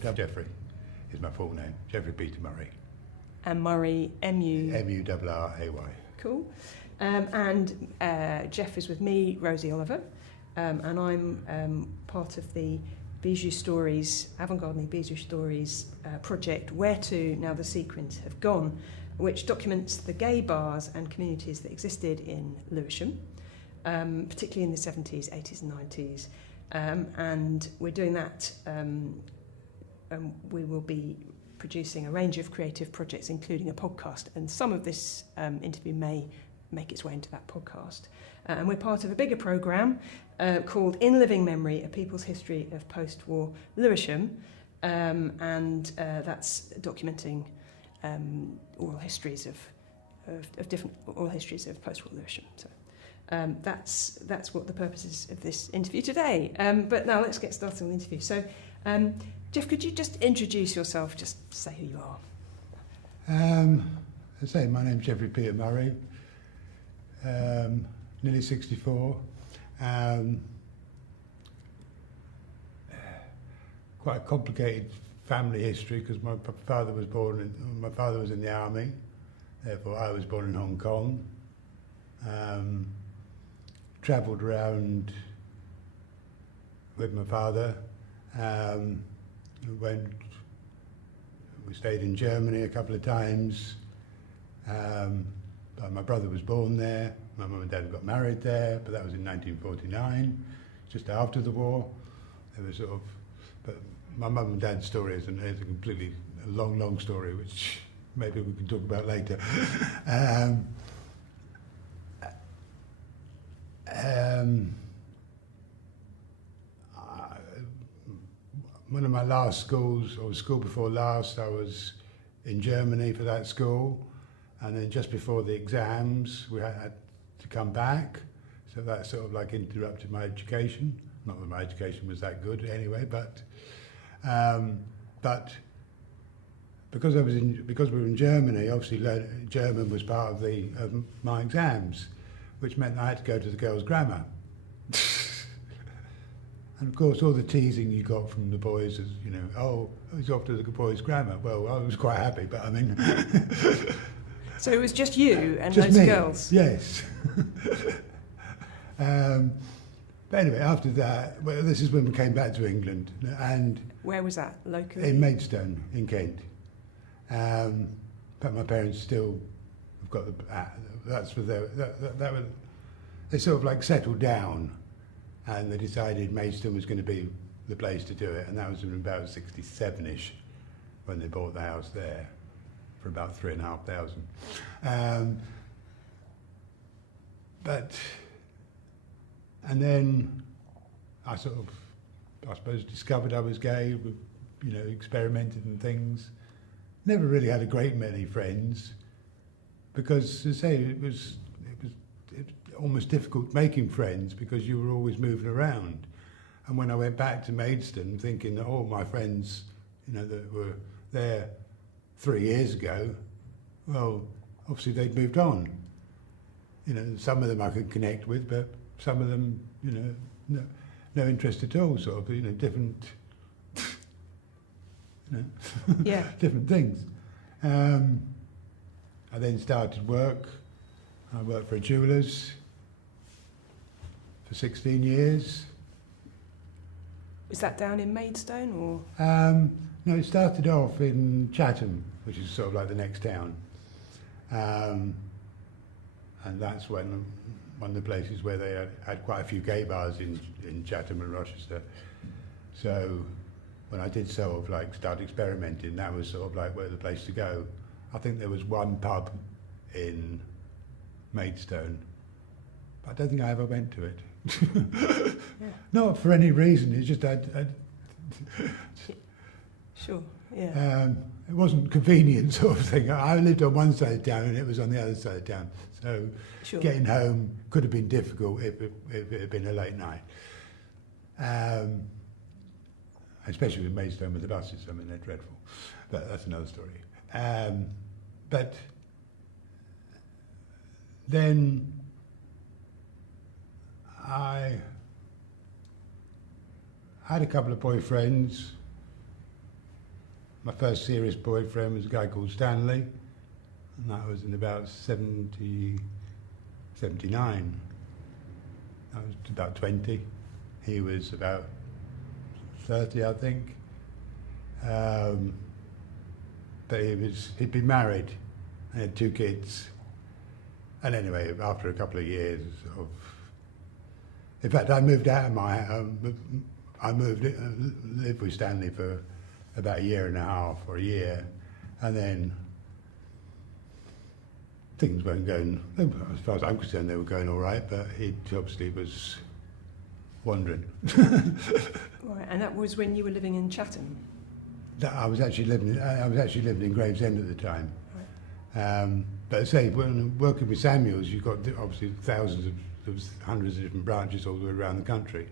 Geoffrey is my full name, Geoffrey Peter Murray. And Murray, M-U... M-U-R-R-A-Y. Cool. Geoff is with me, Rosie Oliver, and I'm part of the Bijou Stories, avant-garde Bijou Stories project, Where To Now the Sequins Have Gone, which documents the gay bars and communities that existed in Lewisham, particularly in the 70s, 80s and 90s. And we're doing that, we will be producing a range of creative projects, including a podcast, and some of this interview may make its way into that podcast. And we're part of a bigger programme called In Living Memory, A People's History of Post-War Lewisham, and that's documenting oral histories of different oral histories of post-war Lewisham. So that's what the purpose is of this interview today. But now let's get started on the interview. So, Geoff, could you just introduce yourself, just say who you are? I say, my name's Geoffrey Peter Murray, nearly 64. Quite a complicated family history because my father was in the army, therefore I was born in Hong Kong. Travelled around with my father. We stayed in Germany a couple of times. But my brother was born there. My mum and dad got married there, but that was in 1949, just after the war. There was but my mum and dad's story is a completely long story, which maybe we can talk about later. One of my last schools, or school before last, I was in Germany for that school, and then just before the exams we had to come back, so that sort of like interrupted my education. Not that my education was that good anyway, but because we were in Germany, obviously German was part of my exams, which meant I had to go to the girls' grammar. And of course, all the teasing you got from the boys is, you know, oh, he's off to the boys' grammar. Well, I was quite happy, but I mean... So it was just you and just those me, girls? Yes. But anyway, after that, well, this is when we came back to England. And where was that, locally? In Maidstone, in Kent. But my parents still have got that's for they sort of like settled down, and they decided Maidstone was going to be the place to do it, and that was in about 67-ish when they bought the house there for about 3,500. And then I suppose discovered I was gay, you know, experimented and things. Never really had a great many friends because, as I say, it was almost difficult making friends because you were always moving around. And when I went back to Maidstone, thinking that all my friends, you know, that were there 3 years ago, well, obviously they'd moved on. You know, some of them I could connect with, but some of them, you know, no interest at all, sort of, you know, different, you know, yeah. different things. I then started work. I worked for a jeweller's for 16 years. Was that down in Maidstone, or? No, it started off in Chatham, which is sort of like the next town. And that's one of the places where they had quite a few gay bars in Chatham and Rochester. So when I did sort of like start experimenting, that was sort of like where the place to go. I think there was one pub in Maidstone, but I don't think I ever went to it. Yeah. Not for any reason, it's just Sure, yeah. it wasn't convenient sort of thing. I lived on one side of town and it was on the other side of town, so Sure. Getting home could have been difficult if it had been a late night. Especially with Maidstone with the buses, I mean, they're dreadful, but that's another story. But then I had a couple of boyfriends, my first serious boyfriend was a guy called Stanley, and that was in about 79. I was about 20. He was about 30, I think. But he'd been married and had 2 kids. And anyway, after a couple of years of... In fact, I moved out of my home. I lived with Stanley for about a year and a half or a year. And then things weren't going, as far as I'm concerned, they were going all right, but he obviously was wandering. Right, and that was when you were living in Chatham? I was actually living in Gravesend at the time. Right. But I say, when working with Samuels, you've got obviously hundreds of different branches all the way around the country.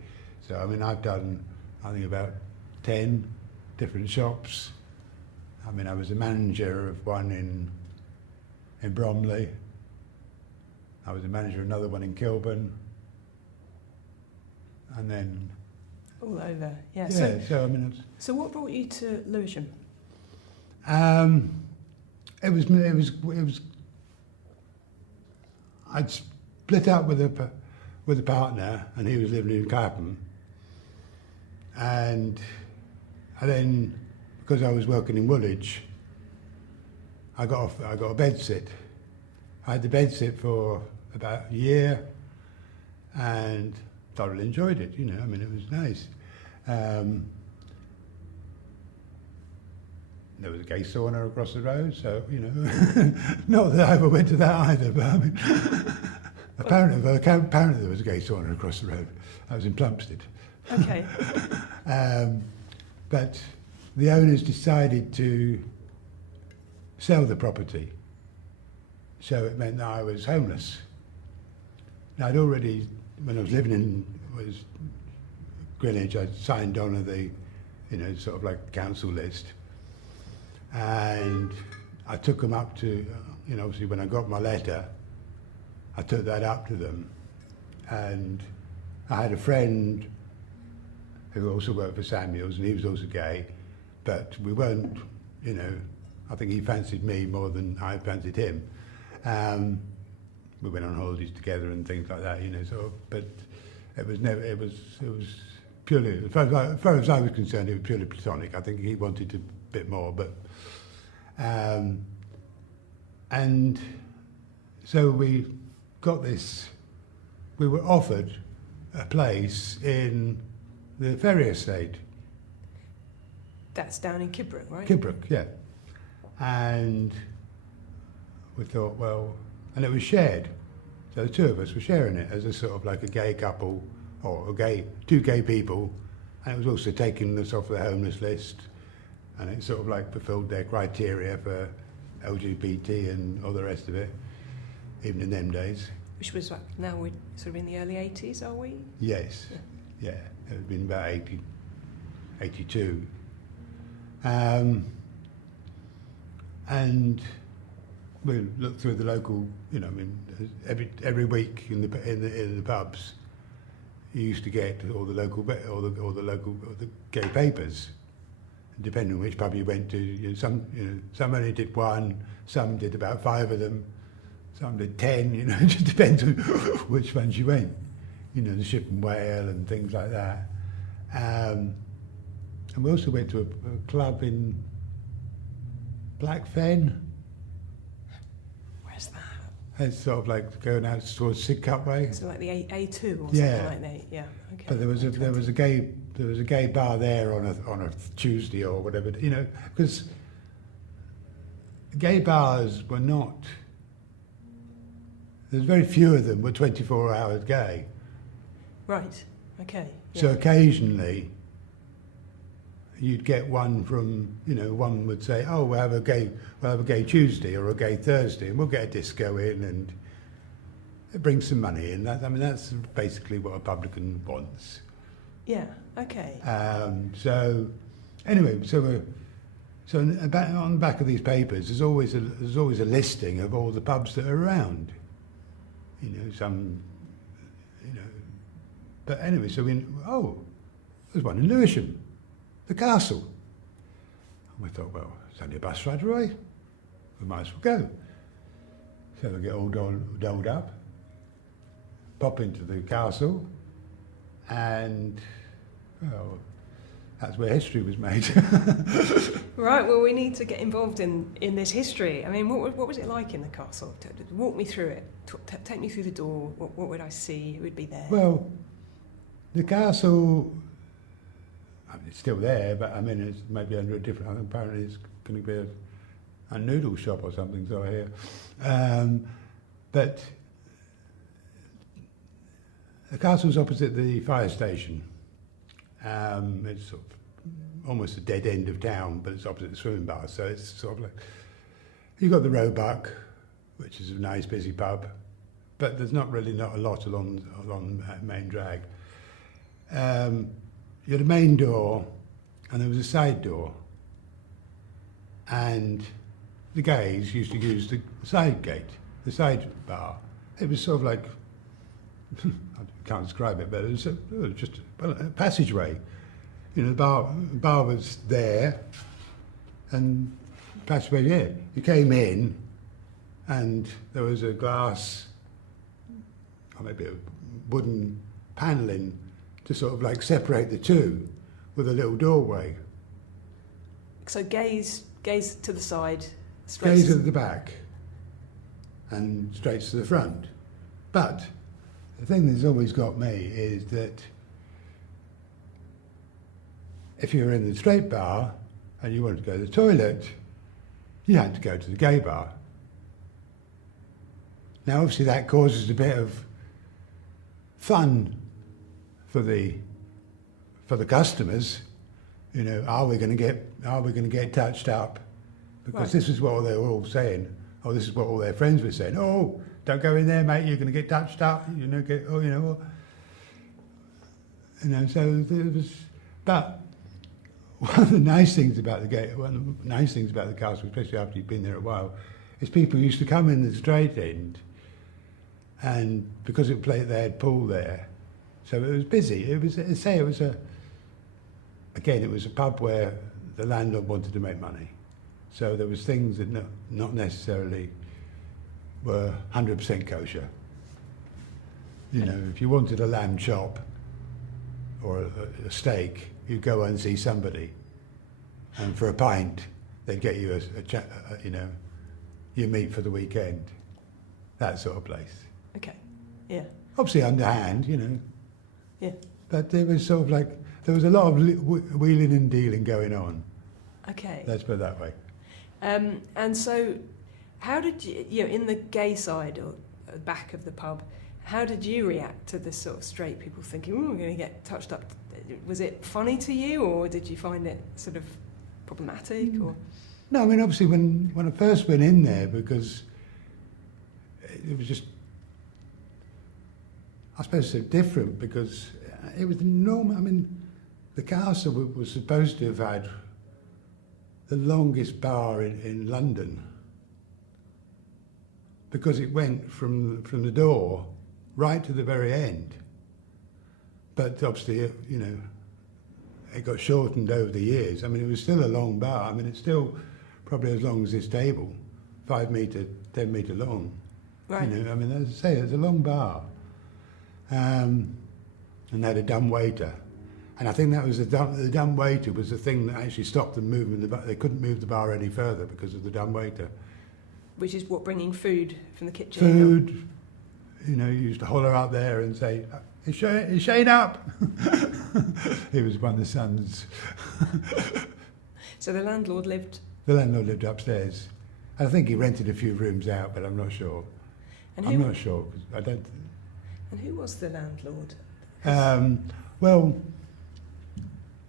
So, I mean, I've done, I think, about 10 different shops. I mean, I was a manager of one in Bromley. I was a manager of another one in Kilburn. And then... All over, yeah. Yeah, so I mean... So what brought you to Lewisham? It was... I'd split up with a partner, and he was living in Clapham. And then, because I was working in Woolwich, I got a bed sit. I had the bed sit for about a year, and thoroughly enjoyed it. You know, I mean, it was nice. There was a gay sauna across the road, so you know, not that I ever went to that either. But I mean, apparently there was a gay sauna across the road. I was in Plumstead. Okay. But the owners decided to sell the property, so it meant that I was homeless. Now, I'd already, when I was living in Greenwich, I'd signed on to the, you know, sort of like council list, and I took them up to, you know, obviously when I got my letter, I took that up to them, and I had a friend who also worked for Samuels, and he was also gay, but we weren't, you know, I think he fancied me more than I fancied him. We went on holidays together and things like that, you know, so, but it was purely, as far as I was concerned, it was purely platonic. I think he wanted a bit more, but, and so we got this, we were offered a place in the Ferry Estate. That's down in Kidbrooke, right? Kidbrooke, yeah. And we thought, well, and it was shared. So the 2 of us were sharing it as a sort of like a gay couple, or two gay people, and it was also taking us off the homeless list, and it sort of like fulfilled their criteria for LGBT and all the rest of it, even in them days. Which was like, now we're sort of in the early 80s, are we? Yes, yeah. It had been about 82. And we looked through the local, you know, I mean, every week in the pubs, you used to get all the gay papers. Depending on which pub you went to, you know, some only did 1, some did about 5 of them, some did 10. You know, it just depends on which ones you went. You know, the Ship and Whale and things like that. And we also went to a club in Blackfen. Where's that? It's sort of like going out towards Sidcup way. So like the A2 or Yeah. something like that. Yeah. Okay. But there was a gay bar there on a Tuesday or whatever. You know, because gay bars were not. There's very few of them were 24 hours gay. Right. Okay. Yeah. So occasionally you'd get one from, you know, one would say, oh, we'll have a gay Tuesday or a gay Thursday, and we'll get a disco in, and it brings some money in. I mean, that's basically what a publican wants. Yeah. Okay. So anyway, on the back of these papers, there's always a listing of all the pubs that are around. You know, some, you know, but anyway, so there's one in Lewisham. The Castle. we thought, well, it's only a bus ride away. We might as well go. So we get all doled up, pop into the castle, and, well, that's where history was made. Right, well, we need to get involved in this history. I mean, what was it like in the castle? Walk me through it. Take me through the door. What would I see? Who would be there? Well, the castle, I mean, it's still there, but I mean, it's maybe under a different, I think apparently it's going to be a noodle shop or something, so I hear. But the castle's opposite the fire station. It's sort of almost a dead end of town, but it's opposite the swimming bath, so it's sort of like, you've got the Roebuck, which is a nice busy pub, but there's not a lot along main drag. You had a main door, and there was a side door, and the gays used to use the side gate, the side bar. It was sort of like, I can't describe it, but it was just a passageway. You know, the bar was there, and passageway, yeah. You came in, and there was a glass, or maybe a wooden panelling to sort of like separate the two with a little doorway. So gaze to the side, Gays at the back, and straight to the front. But the thing that's always got me is that if you were in the straight bar and you wanted to go to the toilet, you had to go to the gay bar. Now, obviously, that causes a bit of fun for the customers. You know, are we going to get touched up? Because Right. This is what they were all saying. Oh, this is what all their friends were saying. Oh, don't go in there, mate. You're going to get touched up. You know, So there was. But one of the nice things about the castle, especially after you've been there a while, is people used to come in the straight end, and because they had pool there, so it was busy. It was a pub where the landlord wanted to make money. So there was things that not necessarily were 100% kosher. You know, if you wanted a lamb chop or a steak, you'd go and see somebody, and for a pint, they'd get you your meat for the weekend. That sort of place. Okay, yeah. Obviously underhand, you know. Yeah. But it was sort of like, there was a lot of wheeling and dealing going on. Okay. Let's put it that way. And so, how did you know, in the gay side or back of the pub, how did you react to this sort of straight people thinking, "Oh, we're going to get touched up"? Was it funny to you, or did you find it sort of problematic? Or No, I mean, obviously, when I first went in there, because it was just, I suppose, so different, because it was normal. I mean, the castle was supposed to have had the longest bar in London, because it went from the door right to the very end. But obviously, you know, it got shortened over the years. I mean, it was still a long bar. I mean, it's still probably as long as this table, 5 metre, 10 metre long. right? You know, I mean, as I say, it's a long bar. And they had a dumb waiter. And I think that was the dumb waiter was the thing that actually stopped them moving the bar. They couldn't move the bar any further because of the dumb waiter. Which is what, bringing food from the kitchen? Food, you know, you used to holler out there and say, is Shane up? He was one of the sons. So the landlord lived. The landlord lived upstairs. I think he rented a few rooms out, but I'm not sure. And I'm not sure, 'cause I don't... And who was the landlord? Well,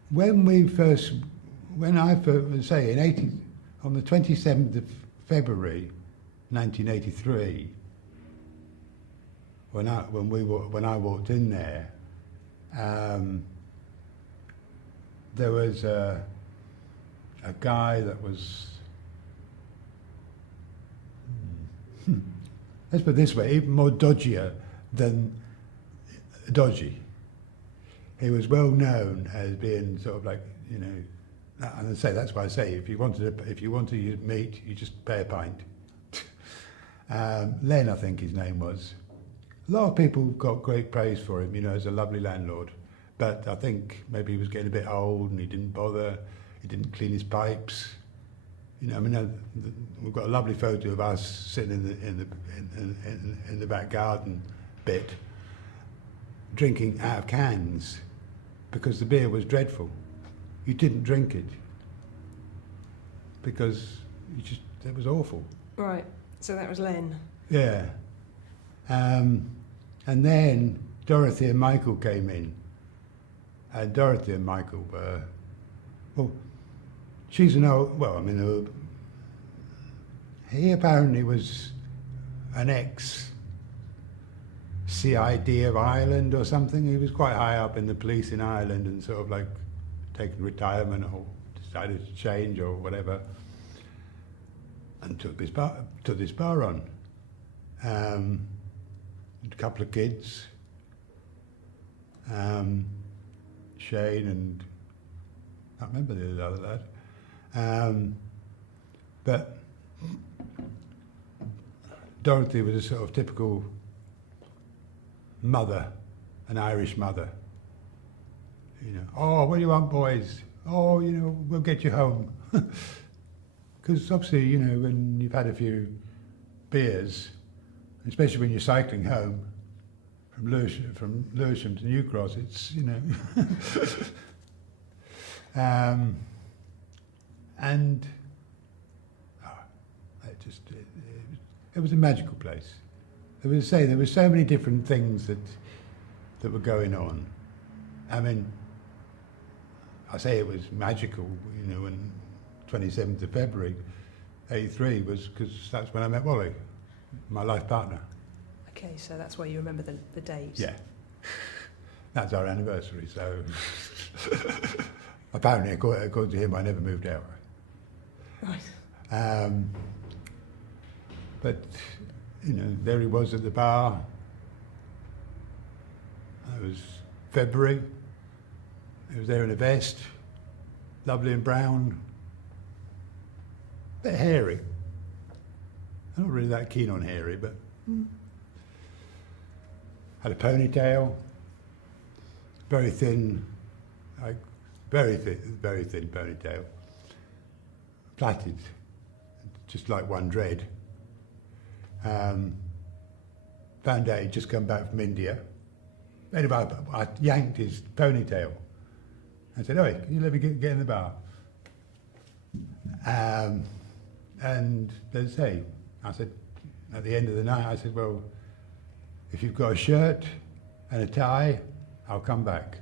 when I first was saying on the 27th of February 1983, when I walked in there, there was a guy that was, let's put it this way, even more dodgier than dodgy. He was well known as being sort of like, you know, And I say that's why I say if you want to meet, you just pay a pint. Len, I think his name was. A lot of people got great praise for him, as a lovely landlord. But I think maybe he was getting a bit old and he didn't bother. He didn't clean his pipes. We've got a lovely photo of us sitting in the back garden bit, drinking out of cans because the beer was dreadful. You didn't drink it because it was awful. Right. So that was Len. Yeah. And then Dorothy and Michael came in. And Dorothy and Michael were, she's an old, he apparently was an ex-CID of Ireland or something. He was quite high up in the police in Ireland and sort of like taken retirement or decided to change or whatever. And took this bar on. A couple of kids, Shane and I can't remember the other lad. But Dorothy was a sort of typical mother, an Irish mother. Oh, what do you want, boys? Oh, we'll get you home. Because obviously, when you've had a few beers, especially when you're cycling home from Lewisham to New Cross, it's, it was a magical place. There were so many different things that were going on. I mean, I say it was magical, when 27th of February, 83 was because that's when I met Wally, my life partner. Okay, so that's why you remember the date. Yeah. That's our anniversary, so apparently, according to him, I never moved out. Right. But, there he was at the bar. It was February. He was there in a vest, lovely and brown. Bit hairy. I'm not really that keen on hairy, but had a ponytail, very thin ponytail, plaited, just like one dread. Found out he'd just come back from India. Anyway, I yanked his ponytail. I said, "Oi, can you let me get in the bar?" And they say, I said, at the end of the night, I said, "Well, if you've got a shirt and a tie, I'll come back."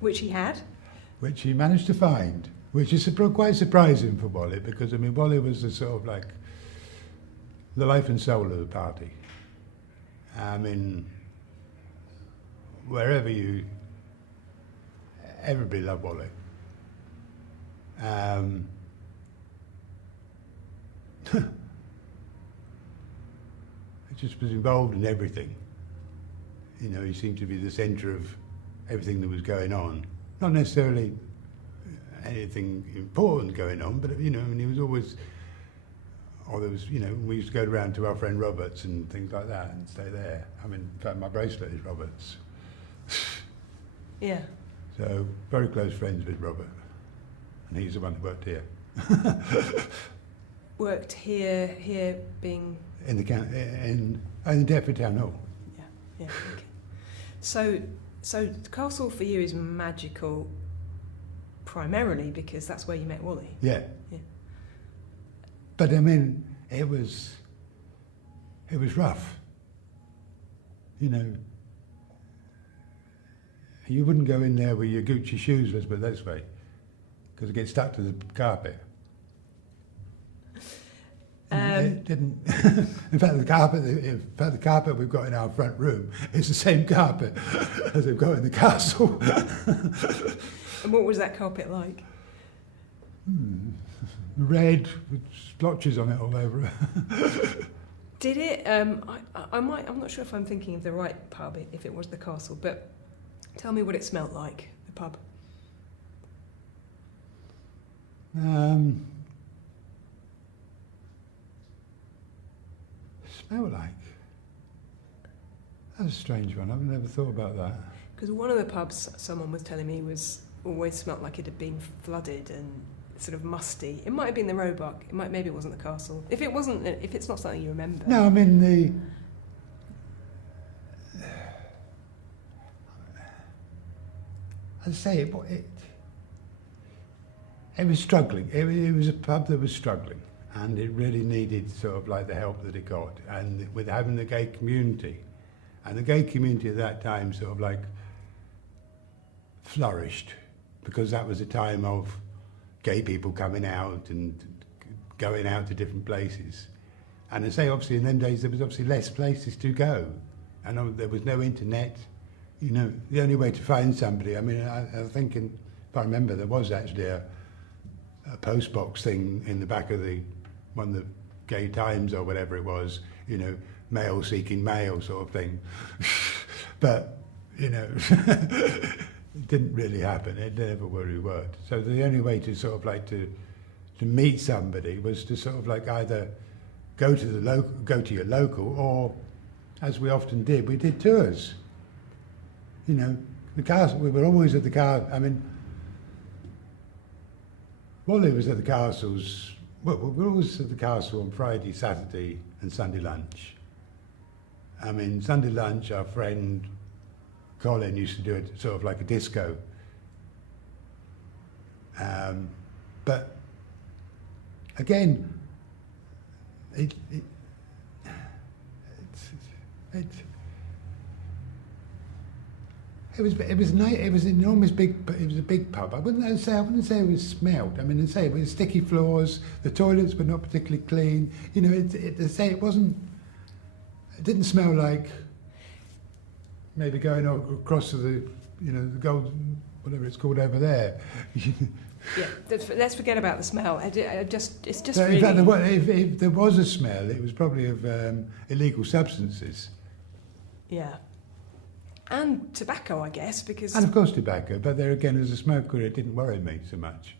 Which he had? Which he managed to find, which is quite surprising for Wally, because, Wally was the sort of like the life and soul of the party. Wherever everybody loved Wally. He just was involved in everything. He seemed to be the centre of everything that was going on. Not necessarily anything important going on, but he was always. Or there was, we used to go around to our friend Robert's and things like that and stay there. In fact, my bracelet is Robert's. Yeah. So very close friends with Robert, and he's the one who worked here. Worked here being in the Deptford Town Hall. Yeah. Okay. So the castle for you is magical, primarily because that's where you met Wally. Yeah. Yeah. But it was rough. You wouldn't go in there with your Gucci shoes, let's put it this way, because it gets stuck to the carpet. It didn't. In fact, the carpet we've got in our front room is the same carpet as they've got in the castle. And what was that carpet like? Red with splotches on it all over it. Did it? I'm not sure if I'm thinking of the right pub, if it was the castle, but Tell me what it smelt like, the pub. Smell like? That's a strange one. I've never thought about that. Because one of the pubs, someone was telling me, was always smelt like it had been flooded and sort of musty. It might have been the Roebuck. Maybe it wasn't the Castle. If it's not something you remember. No, I mean as I say, it was struggling. It was a pub that was struggling, and it really needed sort of like the help that it got, and with having the gay community, and the gay community at that time sort of like flourished, because that was a time of gay people coming out and going out to different places. And I say, obviously, in them days, there was obviously less places to go, and there was no internet. You know, the only way to find somebody, I mean, I think, if I remember, there was actually a post box thing in the back of one of the Gay Times or whatever it was, you know, mail seeking mail sort of thing. But, you know, it didn't really happen. It never really worked. So the only way to sort of like to meet somebody was to sort of like either go to your local, or, as we often did, we did tours. You know, the castle, we were always at the castle. I mean, Wally was at the castles. Well, we were always at the castle on Friday, Saturday, and Sunday lunch. I mean, Sunday lunch, our friend Colin used to do it sort of like a disco. But again, it was nice. It was an enormous big. It was a big pub. I wouldn't say it was smelled. I mean, I'd say it was sticky floors. The toilets were not particularly clean. You know, it wasn't. It didn't smell like maybe going across to the the gold, whatever it's called over there. Yeah, let's forget about the smell. It's just So really... in fact, if there was a smell, it was probably of illegal substances. Yeah. And tobacco, I guess, because... And of course tobacco, but there again, as a smoker, it didn't worry me so much.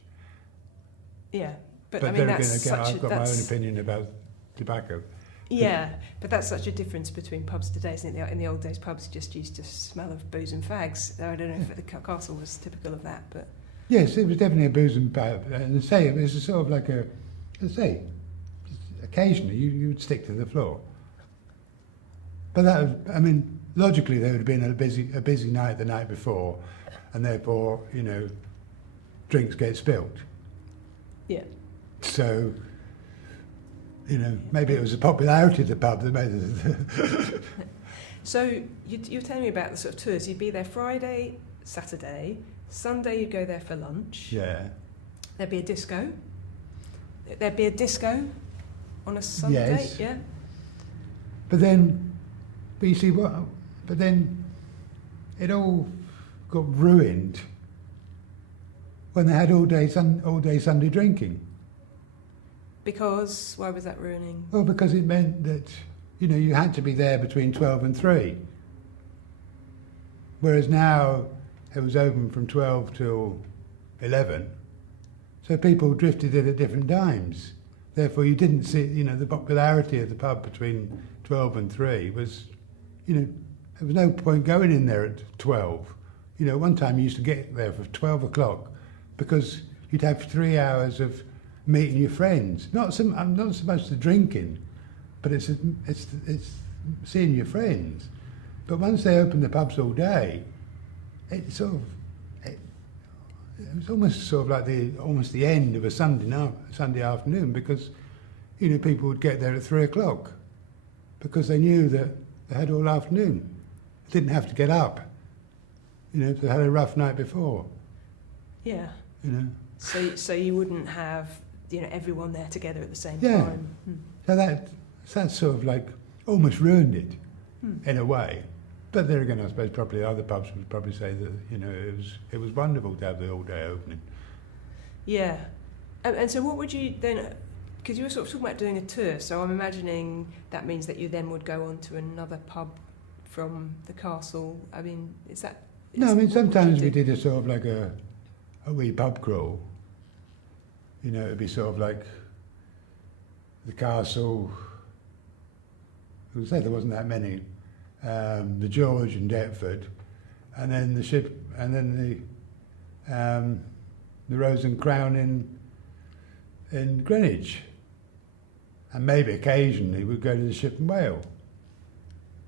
Yeah, but I there mean, that's again, such I've got my own opinion about tobacco. Yeah, but that's such a difference between pubs today, isn't it? In the old days, pubs just used to smell of booze and fags. I don't know if the castle was typical of that, but... Yes, it was definitely a booze and pub. And say it was a sort of like occasionally you would stick to the floor. But that, I mean, logically there would have been a busy night the night before, and therefore, drinks get spilt. Yeah. So, maybe it was the popularity of the pub that made it. So you were telling me about the sort of tours. You'd be there Friday, Saturday, Sunday you'd go there for lunch. Yeah. There'd be a disco. There'd be a disco on a Sunday. Yes. Yeah. But you see what? But then it all got ruined when they had all day Sunday drinking. Because why was that ruining? Well, because it meant that you had to be there between 12 and 3, whereas now it was open from 12 till 11, so people drifted in at different times. Therefore, you didn't see, the popularity of the pub between 12 and 3 was, there was no point going in there at 12. One time you used to get there for 12 o'clock because you'd have 3 hours of meeting your friends. Not so much the drinking, but it's seeing your friends. But once they opened the pubs all day, it was almost sort of like the end of a Sunday afternoon, because people would get there at 3 o'clock because they knew that they had all afternoon. They didn't have to get up, if they had a rough night before. Yeah. So you wouldn't have everyone there together at the same time. So that sort of like almost ruined it in a way. But there again, I suppose probably other pubs would probably say that it was wonderful to have the all day opening. Yeah, and so what would you then? Because you were sort of talking about doing a tour, so I'm imagining that means that you then would go on to another pub from the castle. I mean, is that No, I mean, what would you sometimes we do? did a sort of like a wee pub crawl. You know, it'd be sort of like the castle. As I said, there wasn't that many. The George in Deptford, and then the ship, and then the Rose and Crown in Greenwich, and maybe occasionally we'd go to the Ship and Whale,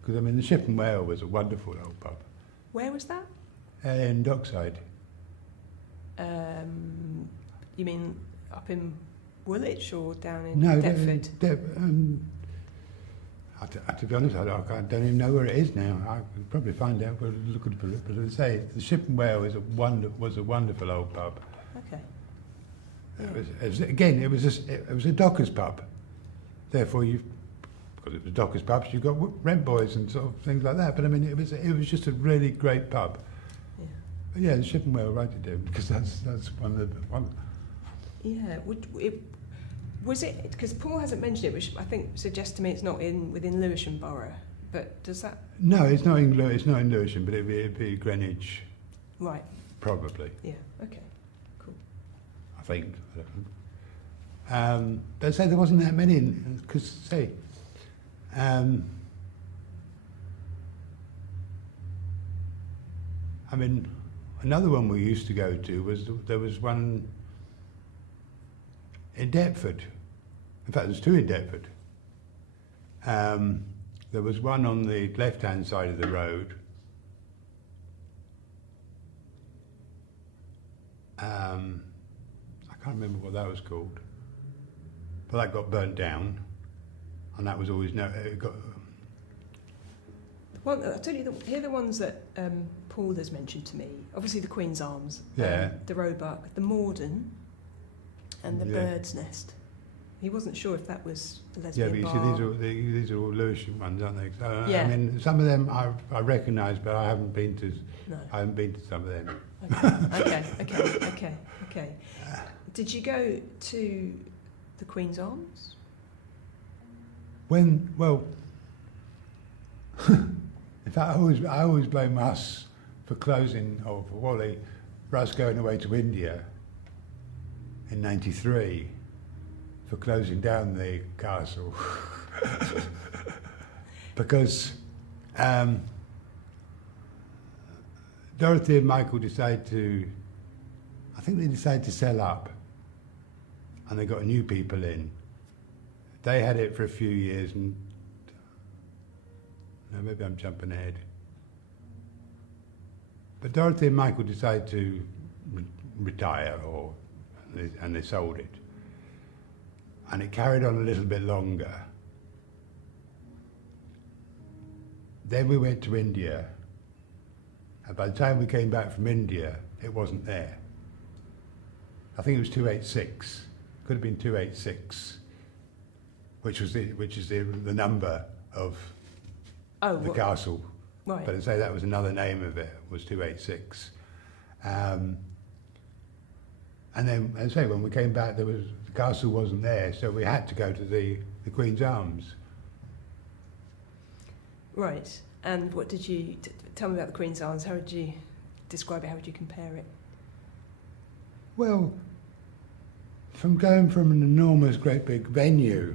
because I mean the Ship and Whale was a wonderful old pub Where was that? in Dockside. You mean up in Woolwich or down in No, Deptford? to be honest, I don't even know where it is now. I could probably find out. We'll look at it. But as I say, the Ship and Whale was a wonderful old pub. Okay. It was a dockers pub. Therefore, because it was dockers pubs, you've got rent boys and sort of things like that. But I mean, it was just a really great pub. Yeah. But yeah, the Ship and Whale right to do, because that's one of the one. Yeah. Was it because Paul hasn't mentioned it, which I think suggests to me it's not within Lewisham Borough. But does that? No, it's not in Lewisham, but it'd be Greenwich, Right. probably. Yeah. Okay. Cool. I think. But say there wasn't that many, because I mean, another one we used to go to was there was one in Deptford. In fact, there's two in Deptford. There was one on the left-hand side of the road. I can't remember what that was called, but that got burnt down, and that was always it got. Well, I'll tell you, here are the ones that Paul has mentioned to me. Obviously, the Queen's Arms, Yeah. the Roebuck, the Morden, and the Yeah. Bird's Nest. He wasn't sure if that was a Yeah, lesbian but you bar. see, these are all Lewisham ones, aren't they? So, Yeah. I mean, some of them I recognise, but I haven't been to. No. I haven't been to some of them. Okay. Did you go to the Queen's Arms? In fact, I always blame us for closing, or for Wally, for us going away to India in '93, for closing down the castle. Because Dorothy and Michael decided to sell up, and they got new people in. They had it for a few years, and no, maybe I'm jumping ahead. But Dorothy and Michael decided to retire, and they sold it. And it carried on a little bit longer. Then we went to India, and by the time we came back from India, it wasn't there. I think it was 286. Could have been 286, which is the number of the castle. Right. But I'd say that was another name of it, was 286. And then, as I say, when we came back, the castle wasn't there, so we had to go to the Queen's Arms. Right. And what did you tell me about the Queen's Arms? How would you describe it? How would you compare it? Well, from going from an enormous, great big venue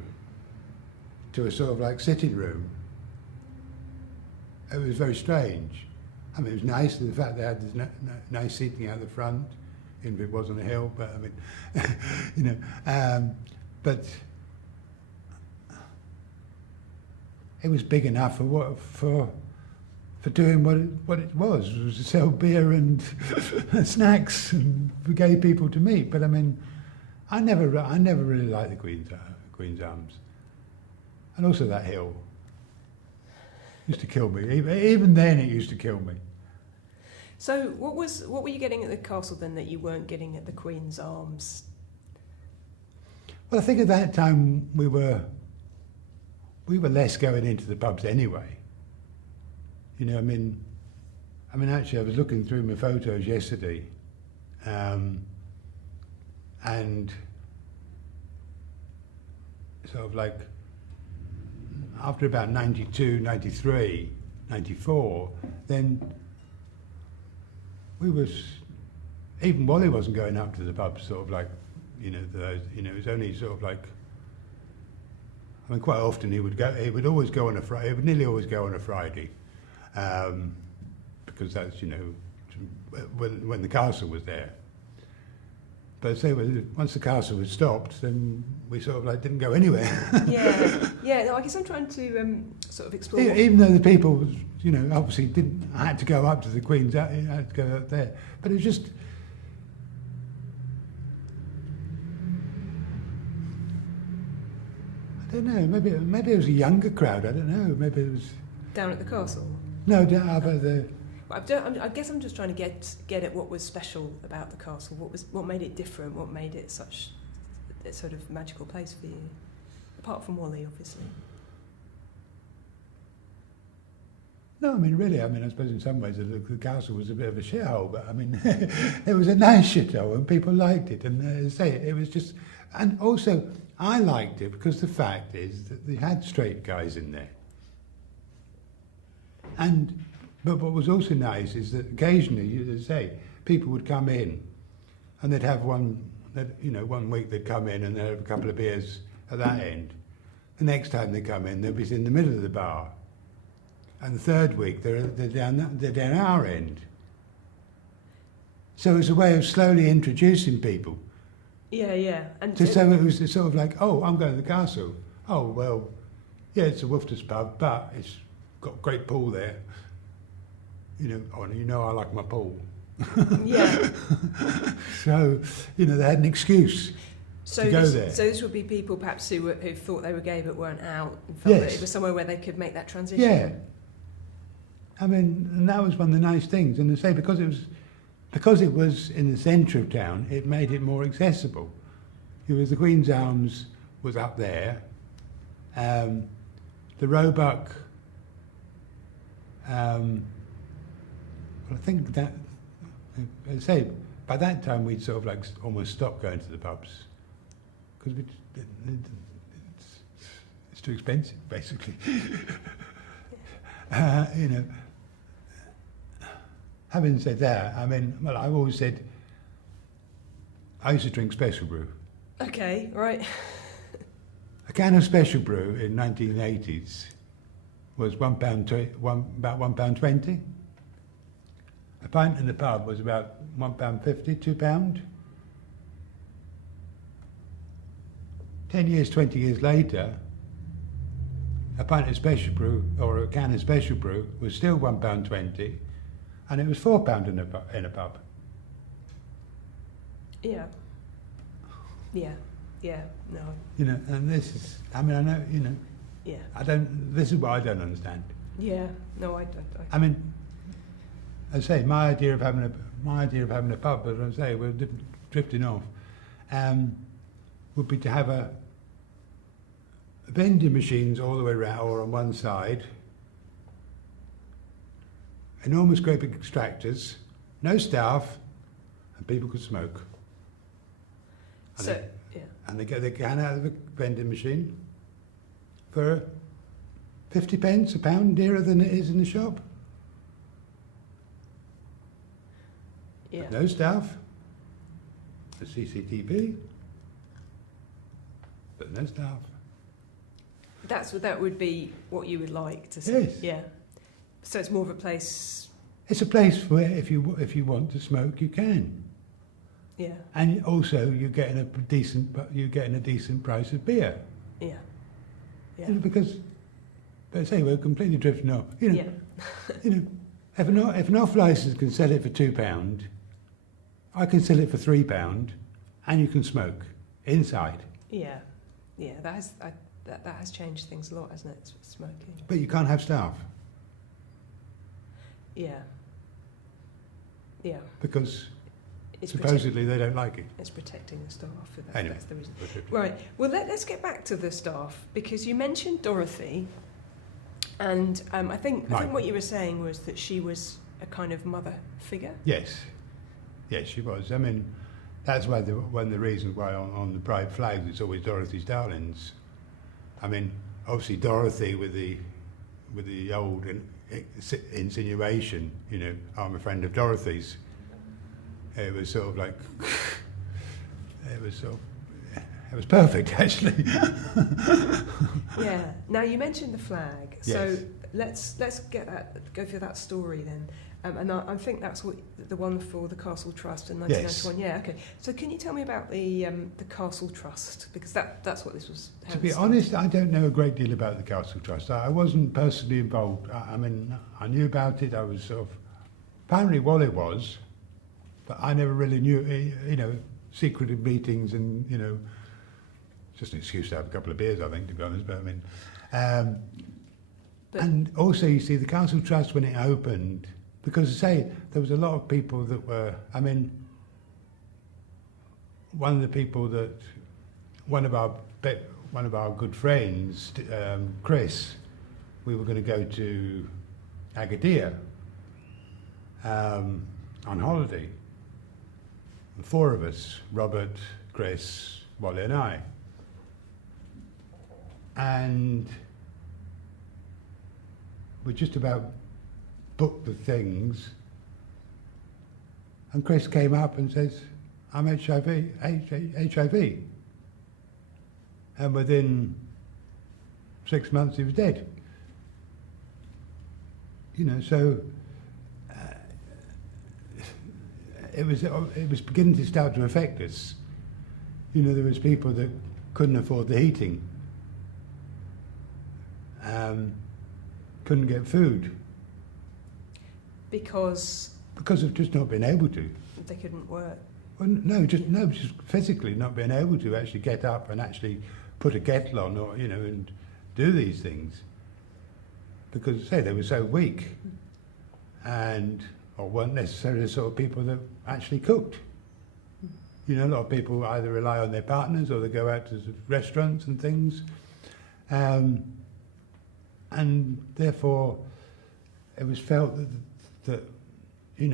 to a sort of like sitting room, it was very strange. I mean, it was nice, the fact they had this nice seating out the front, even if it was on a hill, but I mean, but it was big enough for doing what it was to sell beer and snacks and for gay people to meet. But I mean, I never really liked the Queen's Arms, and also that hill used to kill me. Even then, it used to kill me. So, what were you getting at the castle then that you weren't getting at the Queen's Arms? Well, I think at that time we were less going into the pubs anyway. You know, I mean, actually, I was looking through my photos yesterday, and sort of like after about 92, 93, 94, then even Wally wasn't going up to the pub, sort of like, it was only sort of like, I mean, quite often he would always go on a Friday, he would nearly always go on a Friday, because that's, when the castle was there. But say once the castle was stopped, then we sort of like didn't go anywhere. Yeah. No, I guess I'm trying to sort of explore. Even though the people, obviously I had to go up to the Queen's, I had to go up there. But it was just, I don't know. Maybe it was a younger crowd. I don't know. Maybe it was Down at the castle. no down about the. I guess I'm just trying to get at what was special about the castle. What made it different? What made it such a sort of magical place for you? Apart from Wally, obviously. No, I mean, really, I suppose in some ways the castle was a bit of a shithole, but I mean, it was a nice shithole and people liked it. And it was just, and also I liked it because the fact is that they had straight guys in there. But what was also nice is that occasionally, as I say, people would come in and they'd have one week they'd come in and they'd have a couple of beers at that end. The next time they come in, they'd be in the middle of the bar. And the third week, they're down our end. So it was a way of slowly introducing people. Yeah. And So it was sort of like, oh, I'm going to the castle. Oh, well, yeah, it's a Wolfter's pub, but it's got a great pool there. I like my pool. Yeah. So, they had an excuse to go there. So this would be people perhaps who thought they were gay but weren't out and felt that it was somewhere where they could make that transition. Yeah. I mean, and that was one of the nice things. And to say because it was in the centre of town, it made it more accessible. The Queen's Arms was up there. The Roebuck. I think that, as I say, by that time we'd sort of like almost stopped going to the pubs because it's too expensive, basically. Having said that, I've always said I used to drink special brew. Okay, right. A can of special brew in 1980s was about £1.20. A pint in the pub was about £1.50, £2. 10 years, 20 years later, a pint of special brew or a can of special brew was still £1.20, and it was £4 in a pub. Yeah. No. And this is. I know. Yeah. This is what I don't understand. Yeah. No, I don't. I mean, as I say, my idea of having a pub, but as I say, we're drifting off, would be to have a vending machines all the way around, or on one side, enormous great big extractors, no staff, and people could smoke. And they get the can out of the vending machine for 50 pence, £1 dearer than it is in the shop. Yeah. No staff, the CCTV, but no staff. That would be what you would like to see. Yes. Yeah. So it's more of a place. It's a place where if you want to smoke, you can. Yeah. And also you're getting a decent price of beer. Yeah. Yeah. Because, let's say we're completely drifting off. Yeah. If an off licence can sell it for £2, I can sell it for £3, and you can smoke inside. Yeah. Yeah. That has changed things a lot, hasn't it? Smoking. But you can't have staff. Yeah. Yeah. Because It's supposedly they don't like it. It's protecting the staff. Anyway, that's the reason. Right. Well, let's get back to the staff, because you mentioned Dorothy, and I think what you were saying was that she was a kind of mother figure. Yes, she was. I mean, that's why one of the reasons why on the pride flags it's always Dorothy's darlings. I mean, obviously Dorothy with the old insinuation, I'm a friend of Dorothy's. it was sort of like, it was perfect actually. Yeah. Now you mentioned the flag, Yes. so let's go through that story then. And I think that's the one for the Castle Trust in 1991. Yes. Yeah. Okay. So can you tell me about the Castle Trust, because that's what this was. To be honest, I don't know a great deal about the Castle Trust. I wasn't personally involved. I mean, I knew about it. I was sort of apparently what it was, but I never really knew. You know, secretive meetings and just an excuse to have a couple of beers, I think, to be honest. But I mean, and also you see the Castle Trust when it opened, because I say there was a lot of people that were. I mean, one of the people that one of our good friends, Chris, we were going to go to Agadir on holiday. The four of us, Robert, Chris, Wally and I. And we just about booked the things, and Chris came up and says, I'm HIV. And within 6 months he was dead. So it was beginning to start to affect us. There was people that couldn't afford the heating, couldn't get food. Because of just not being able to. They couldn't work. Well, just physically not being able to actually get up and actually put a kettle on, or and do these things, because they were so weak, or weren't necessarily the sort of people that actually cooked. A lot of people either rely on their partners or they go out to restaurants and things, and therefore it was felt that we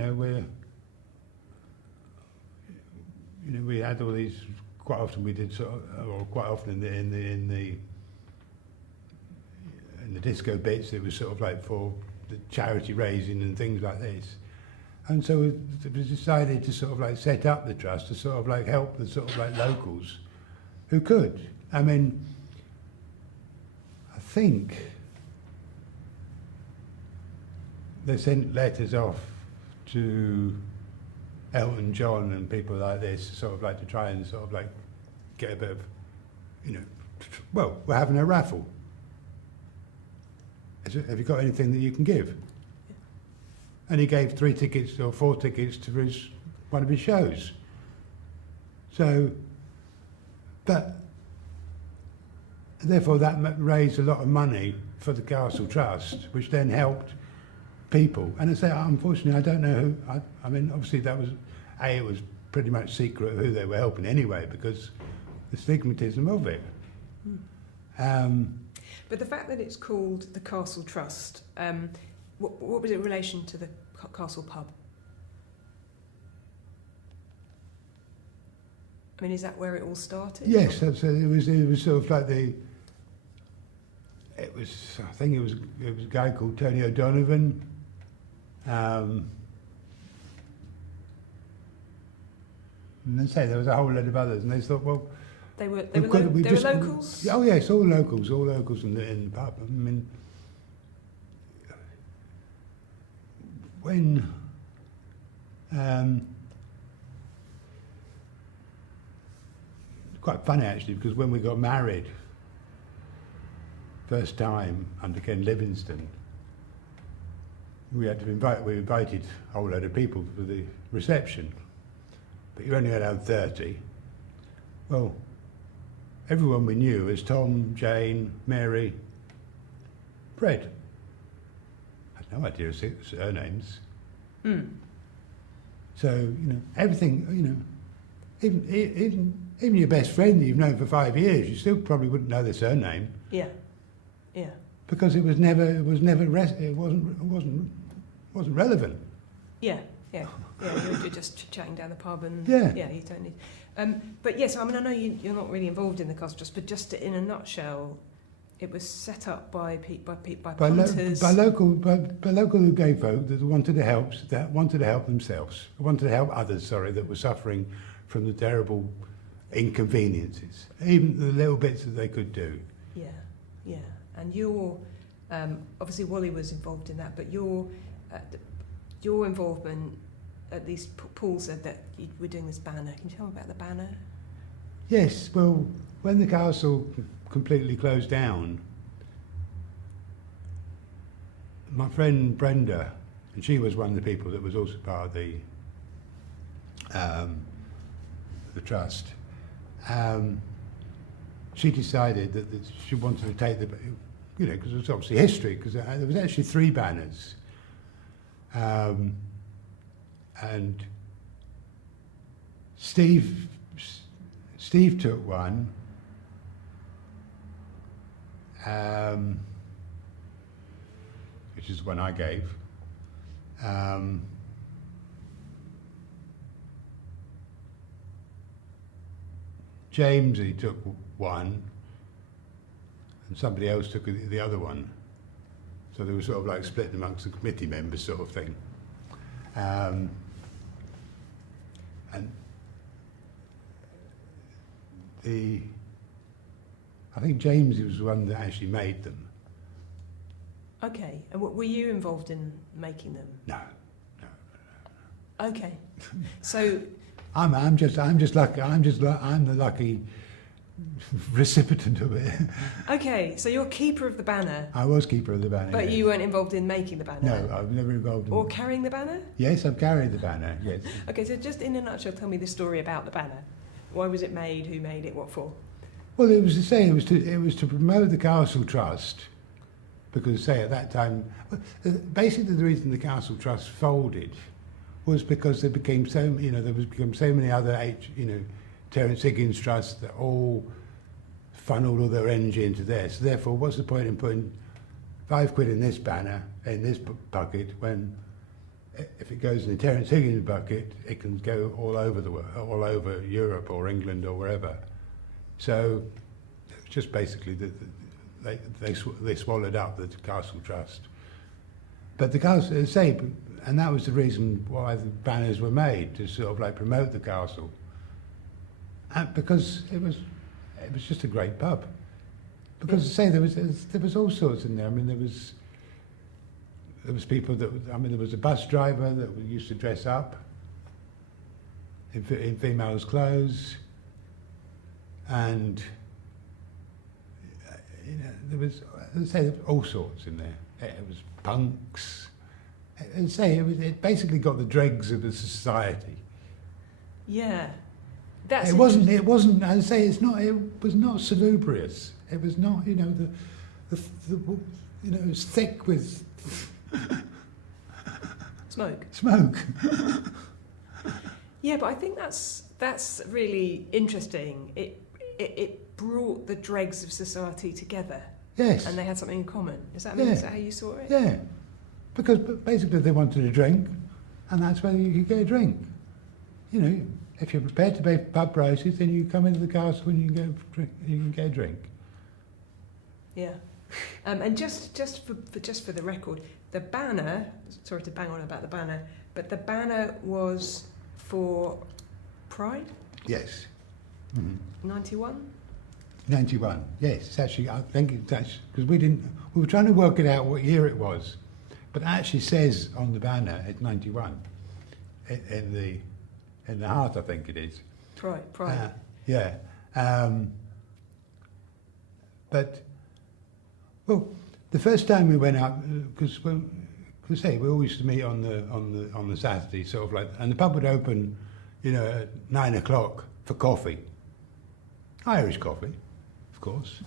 had all these. Quite often we did quite often in the disco bits, it was sort of like for the charity raising and things like this. And so it was decided to sort of like set up the trust to sort of like help the sort of like locals who could. I mean, I think they sent letters off to Elton John and people like this, sort of like to try and sort of like get a bit of, well, we're having a raffle. Have you got anything that you can give? And he gave 3 tickets or 4 tickets to one of his shows. So, but therefore that raised a lot of money for the Castle Trust, which then helped people. And I say, unfortunately, I don't know who. I mean, obviously that was it was pretty much secret who they were helping anyway, because the stigmatism of it. But the fact that it's called the Castle Trust, what was it in relation to the Castle Pub? I mean, is that where it all started? Yes, it was sort of like I think it was a guy called Tony O'Donovan. And they say there was a whole lot of others, and they thought, well, they were locals. Oh yes, all locals in the pub. I mean, when quite funny actually, because when we got married, first time under Ken Livingstone, we invited a whole load of people for the reception, but you only allowed 30. Well, everyone we knew as Tom, Jane, Mary, Fred. I had no idea of surnames. So, everything, even your best friend that you've known for 5 years, you still probably wouldn't know their surname. Yeah. Because it wasn't relevant. Yeah. You're just chatting down the pub, and yeah, you don't need. But yes, I mean, I know you're not really involved in the Castle Trust, but just in a nutshell, it was set up by by punters. local gay folk that wanted to help themselves, wanted to help others. Sorry, that were suffering from the terrible inconveniences, even the little bits that they could do. Yeah, yeah. And your obviously Wally was involved in that, but your involvement, at least Paul said that you were doing this banner. Can you tell me about the banner? Yes. Well, when the castle completely closed down, my friend Brenda, and she was one of the people that was also part of the trust, she decided that she wanted to take the, because it was obviously history, because there was actually 3 banners, and Steve took one, which is the one I gave. James, he took one, and somebody else took the other one. So they were sort of like split amongst the committee members, sort of thing. And I think James was the one that actually made them. Okay. And were you involved in making them? No. Okay. So I'm just lucky. I'm the lucky recipient of it. okay. So you're keeper of the banner. I was keeper of the banner. But yes. you weren't involved in making the banner. No, I was never involved in. Or carrying the banner. Yes, I've carried the banner. Yes. Okay. So just in a nutshell, tell me the story about the banner. Why was it made? Who made it? What for? Well, it was to say it was to promote the Castle Trust, because say at that time, basically the reason the Castle Trust folded was because there became so many other Terence Higgins trusts that all funneled all their energy into there. So therefore, what's the point in putting £5 in this banner in this bucket when if it goes in the Terence Higgins bucket, it can go all over the world, all over Europe or England or wherever. So it's just basically they swallowed up the Castle Trust. But the castle, and that was the reason why the banners were made, to sort of like promote the castle. And because it was just a great pub. Because there was all sorts in there. I mean, there was people there was a bus driver that used to dress up in females' clothes, and there was, there was all sorts in there. It was punks. It basically got the dregs of the society. Yeah, that's. It wasn't. As I say, it was not salubrious. It was not. It was thick with smoke. Yeah, but I think that's really interesting. It brought the dregs of society together. Yes. And they had something in common. Is that how you saw it? Yeah. Because basically they wanted a drink, and that's where you could get a drink. If you're prepared to pay pub prices, then you come into the castle and you can get a drink. Yeah. And just for the record, the banner. Sorry to bang on about the banner, but the banner was for Pride. Yes. 91. 91. Yes, it's actually. I think it's actually because we were trying to work it out what year it was, but it actually says on the banner it's 91. In the heart, I think it is. Pride. Yeah. But well, the first time we went out, because we all used to meet on the Saturday, sort of like, and the pub would open, at 9 o'clock for coffee, Irish coffee, of course.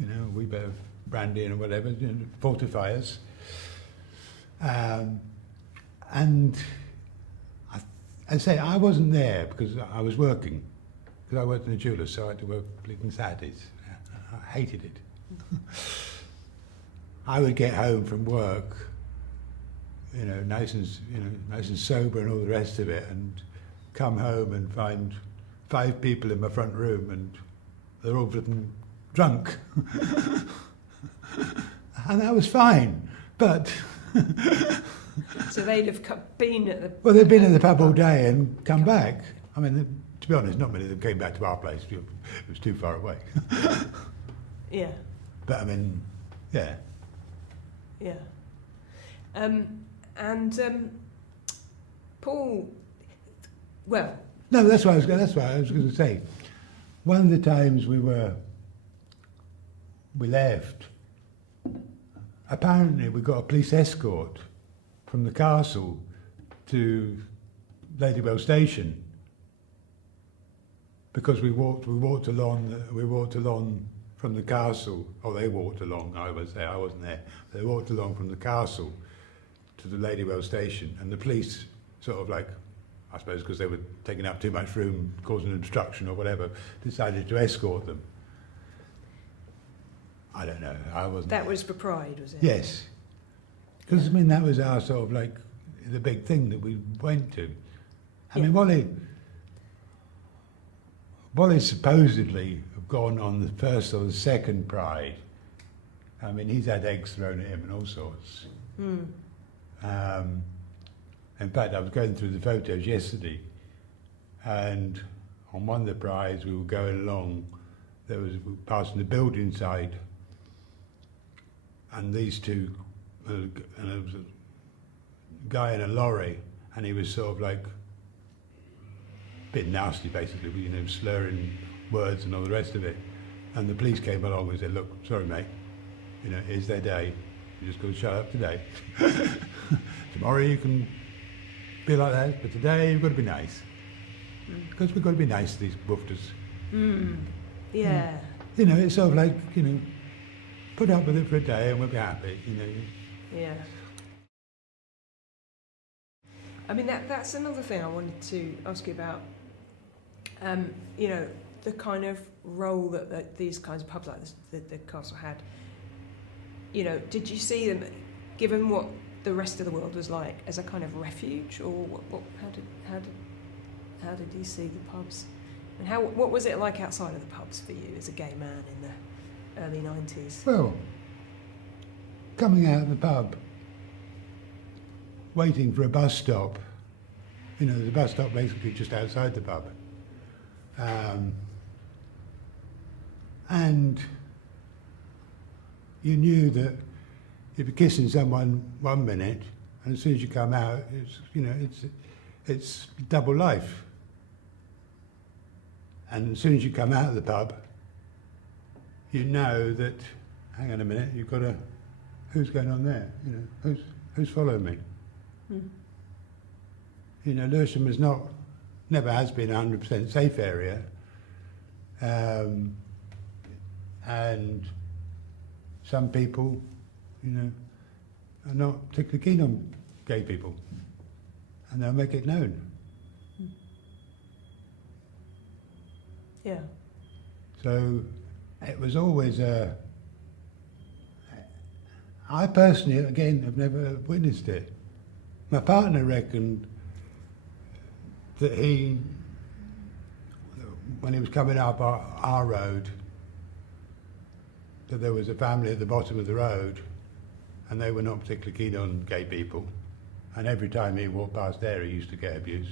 A wee bit of brandy and whatever, fortify us. And I say I wasn't there because I was working, because I worked in a jeweller, so I had to work bleeding Saturdays. I hated it. I would get home from work, nice and sober and all the rest of it, and come home and find 5 people in my front room, and they're all flipping drunk. And that was fine. But So they'd have been at the... well, they'd been at the pub all day and come back. I mean, to be honest, not many of them came back to our place. It was too far away. Yeah. But I mean, yeah. Yeah. Paul, well... No, that's what I was going to say. One of the times we left, apparently we got a police escort from the castle to Ladywell Station because we walked along from the castle. Oh, they walked along. I was there. I wasn't there. They walked along from the castle to the Ladywell Station, and the police sort of like, I suppose because they were taking up too much room, causing obstruction or whatever, decided to escort them. I don't know. I wasn't. That was for Pride, was it? Yes. Because, I mean, that was our sort of like the big thing that we went to. I mean, Wally supposedly have gone on the first or the second Pride. I mean, he's had eggs thrown at him and all sorts. Mm. In fact, I was going through the photos yesterday, and on one of the Prides we were going along, we were passing the building side, and these two, and there was a guy in a lorry, and he was sort of like a bit nasty, basically, you know, slurring words and all the rest of it. And the police came along and said, "Look, sorry, mate, you know, it's their day. You just got to shut up today. Tomorrow you can be like that, but today you've got to be nice, because we've got to be nice to these woofters." Mm. Yeah. You know, it's sort of like, you know, put up with it for a day and we'll be happy, you know. Yeah. I mean, that's another thing I wanted to ask you about. You know, the kind of role that these kinds of pubs like this, the castle had. You know, did you see them, given what the rest of the world was like, as a kind of refuge, or how did you see the pubs? And what was it like outside of the pubs for you as a gay man in the early 90s? Well, coming out of the pub, waiting for a bus stop, you know, there's a bus stop basically just outside the pub. And you knew that if you're kissing someone 1 minute, and as soon as you come out, it's, you know, it's double life. And as soon as you come out of the pub, you know that, hang on a minute, you've got to, who's going on there? You know, who's following me? Mm. You know, Lewisham is never has been a 100% safe area. And some people, you know, are not particularly keen on gay people, and they'll make it known. Yeah. So it was always I personally, again, have never witnessed it. My partner reckoned that when he was coming up our road, that there was a family at the bottom of the road, and they were not particularly keen on gay people, and every time he walked past there he used to get abuse.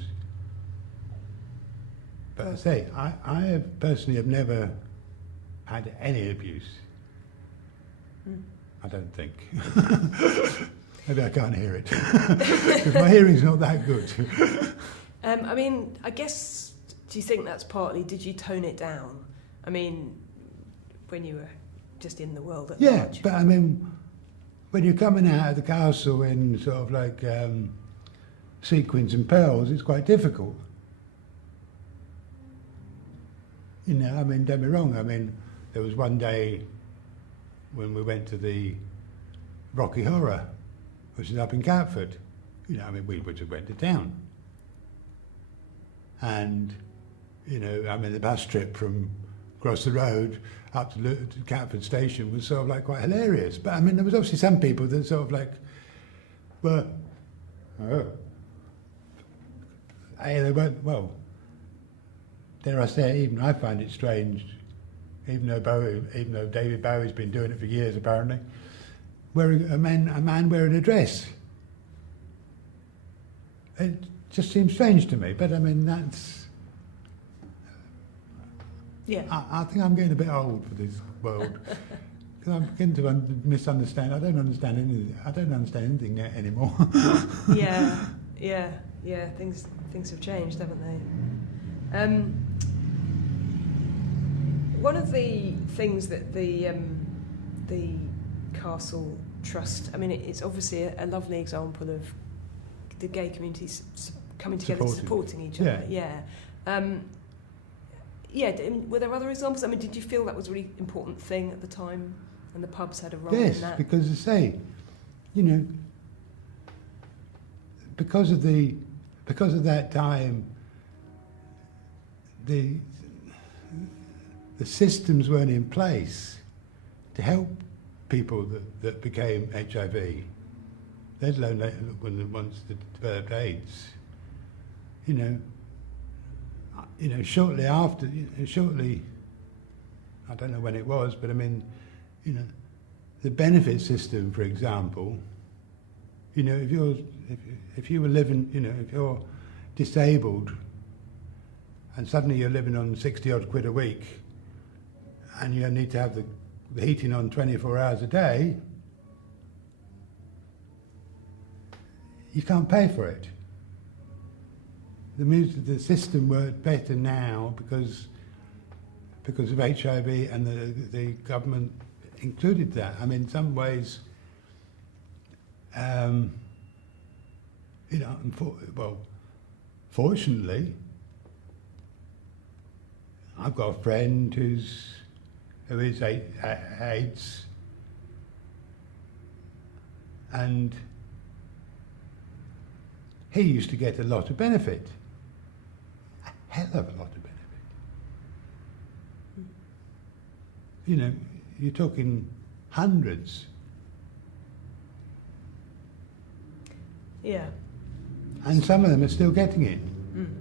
But I say, I have personally have never had any abuse. Mm. I don't think. Maybe I can't hear it, because my hearing's not that good. I mean, I guess, do you think that's partly, did you tone it down? I mean, when you were just in the world at large? Yeah, but I mean, when you're coming out of the castle in sort of like sequins and pearls, it's quite difficult. You know, I mean, don't be wrong, I mean, there was one day when we went to the Rocky Horror, which is up in Catford. You know, I mean, we just went to town. And, you know, I mean, the bus trip from across the road up to Catford Station was sort of like quite hilarious. But I mean, there was obviously some people that sort of like were, they weren't, well, dare I say, even I find it strange even though David Bowie's been doing it for years apparently, wearing a man wearing a dress. It just seems strange to me, but I mean that's. Yeah. I think I'm getting a bit old for this world because I'm beginning to misunderstand. I don't understand anything yet anymore. Yeah. Things have changed, haven't they? One of the things that the Castle Trust, I mean, it's obviously a lovely example of the gay communities coming together, supporting each other. Yeah. Were there other examples? I mean, did you feel that was a really important thing at the time, and the pubs had a role in that? Yes, because I say, you know, because of that time, the systems weren't in place to help people that became HIV, let alone when the ones that developed AIDS. Shortly after, I don't know when it was, but I mean, the benefit system, for example, if you were living, if you're disabled and suddenly you're living on 60 odd quid a week and you need to have the heating on 24 hours a day, you can't pay for it. The system worked better now because of HIV, and the government included that. I mean, in some ways, fortunately, I've got a friend who is AIDS, and he used to get a lot of benefit. Hell of a lot of benefit. You're talking hundreds. Yeah. And some of them are still getting it. Mm.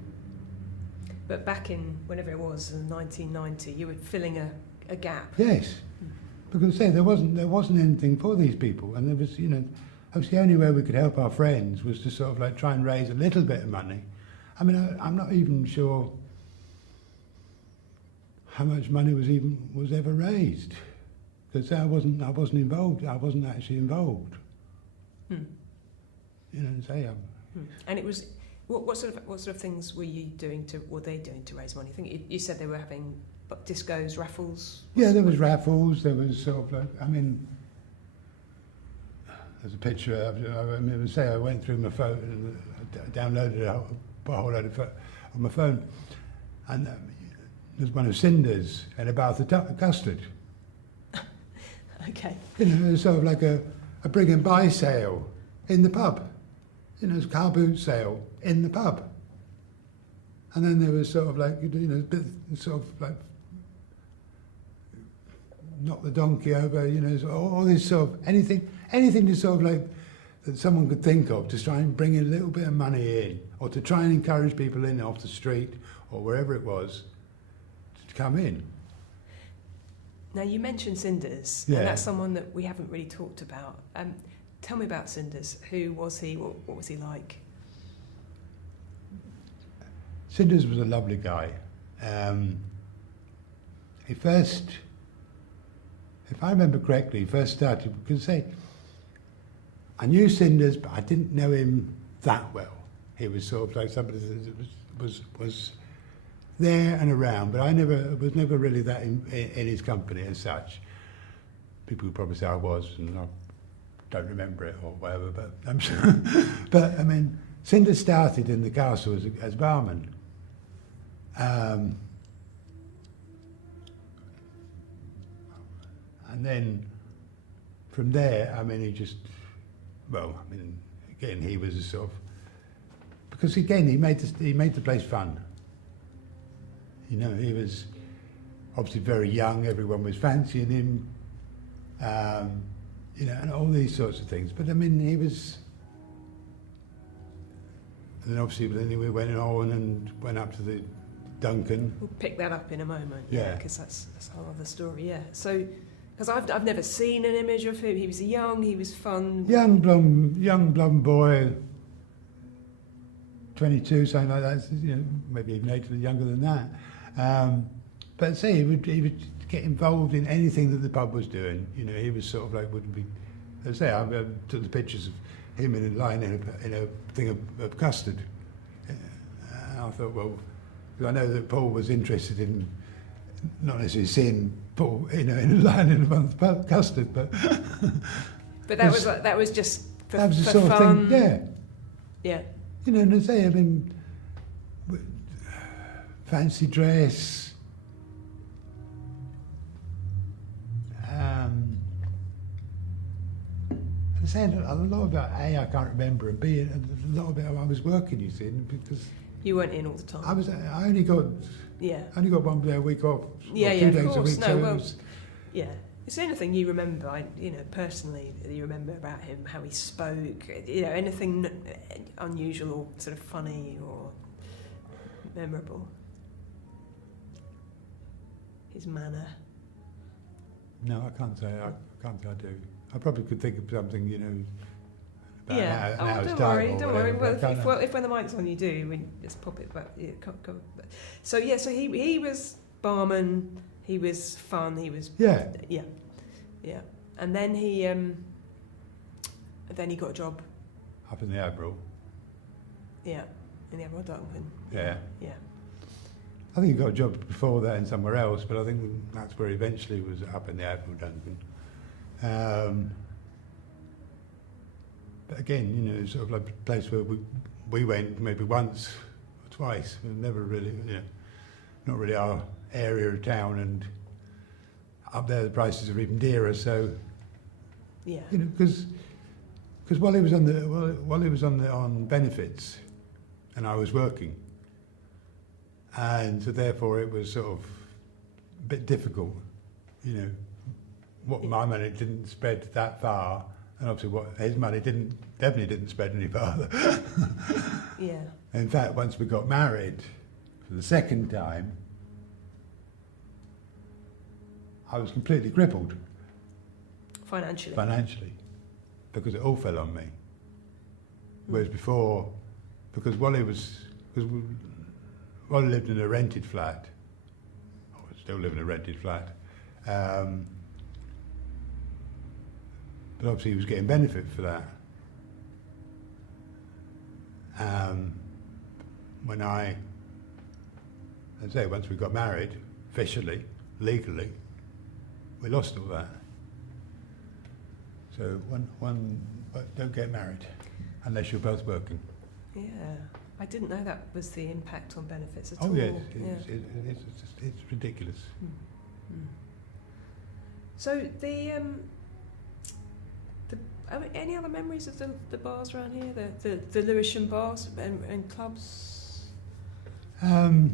But back in whenever it was, in 1990, you were filling a gap. Yes. Because there wasn't anything for these people, and there was, obviously the only way we could help our friends was to sort of like try and raise a little bit of money. I mean, I'm not even sure how much money was ever raised, because I wasn't involved. I wasn't actually involved. Hmm. And it was what sort of things were they doing to raise money? I think you said they were having discos, raffles. Yeah, there was raffles. There was sort of like, I mean, there's a picture. I remember I went through my phone and downloaded a whole load of on my phone, and there's one of Cinder's and a bath of custard. Okay. It's sort of like a bring and buy sale in the pub. It's a car boot sale in the pub. And then there was sort of like, sort of like knock the donkey over, all this sort of anything to sort of like that someone could think of to try and bring in a little bit of money in, or to try and encourage people in off the street or wherever it was to come in. Now you mentioned Cinders, and that's someone that we haven't really talked about. Tell me about Cinders. Who was he? What was he like? Cinders was a lovely guy. He first, if I remember correctly, he first started, because I knew Cinders, but I didn't know him that well. He was sort of like somebody that was there and around, but I was never really that in his company as such. People would probably say I was, and I don't remember it or whatever, but I'm sure. But I mean, Cinders started in the castle as barman. And then from there, I mean, again, he was a sort of, because again, he made the place fun. He was obviously very young, everyone was fancying him, and all these sorts of things. But I mean, he was, and then obviously, then we went on and went up to the Duncan. We'll pick that up in a moment. Yeah. Because that's a whole other story. Yeah. So, because I've never seen an image of him. He was young. He was fun. Young blonde boy, 22, something like that. You know, maybe even a little younger than that. But say he would get involved in anything that the pub was doing. You know, he was sort of like wouldn't be. As I say, I took the pictures of him in a line in a thing of custard. And I thought, well, because I know that Paul was interested in not necessarily seeing Paul, you know, in a line in a month of custard, but. But that was just for, that was the for sort fun. of thing, yeah. Yeah. You know, and I say, I mean, fancy dress. I said a lot about A, I can't remember, and B, a lot about I was working, you see, because You weren't in all the time. I only got Yeah. 1 day a week off. Yeah, or yeah, 2 of days a course. week. No, So well, it was, Yeah. Is there anything you remember, personally, that you remember about him, how he spoke, anything unusual or sort of funny or memorable? His manner. no, I can't say I do. I probably could think of something, you know. About Yeah. an hour's Don't time worry, or don't worry. whatever, Well, but I if when the mic's on, you do. We just pop it back. Yeah, go. So yeah, so he was barman. He was fun. He was yeah, yeah. And then he got a job. up in the Admiral. Yeah, in the Admiral Duncan. Yeah. Yeah. I think he got a job before that in somewhere else, but I think that's where he eventually was, up in the Admiral Duncan. But again, you know, sort of like a place where we went maybe once or twice. We never really, not really our area of town, and up there the prices are even dearer. So, Yeah. you know, because while he was on benefits, and I was working, and so therefore it was sort of a bit difficult, you know. What my money didn't spread that far, and obviously what his money definitely didn't spread any farther. Yeah. In fact, once we got married for the second time, I was completely crippled Financially. because it all fell on me. Whereas before, because Wally lived in a rented flat, I still live in a rented flat, but obviously he was getting benefit for that. When once we got married, officially, legally, we lost all that. So don't get married unless you're both working. Yeah. I didn't know that was the impact on benefits at all. Oh yes, Yeah. it's ridiculous. So any other memories of the bars around here, the Lewisham bars and clubs? No,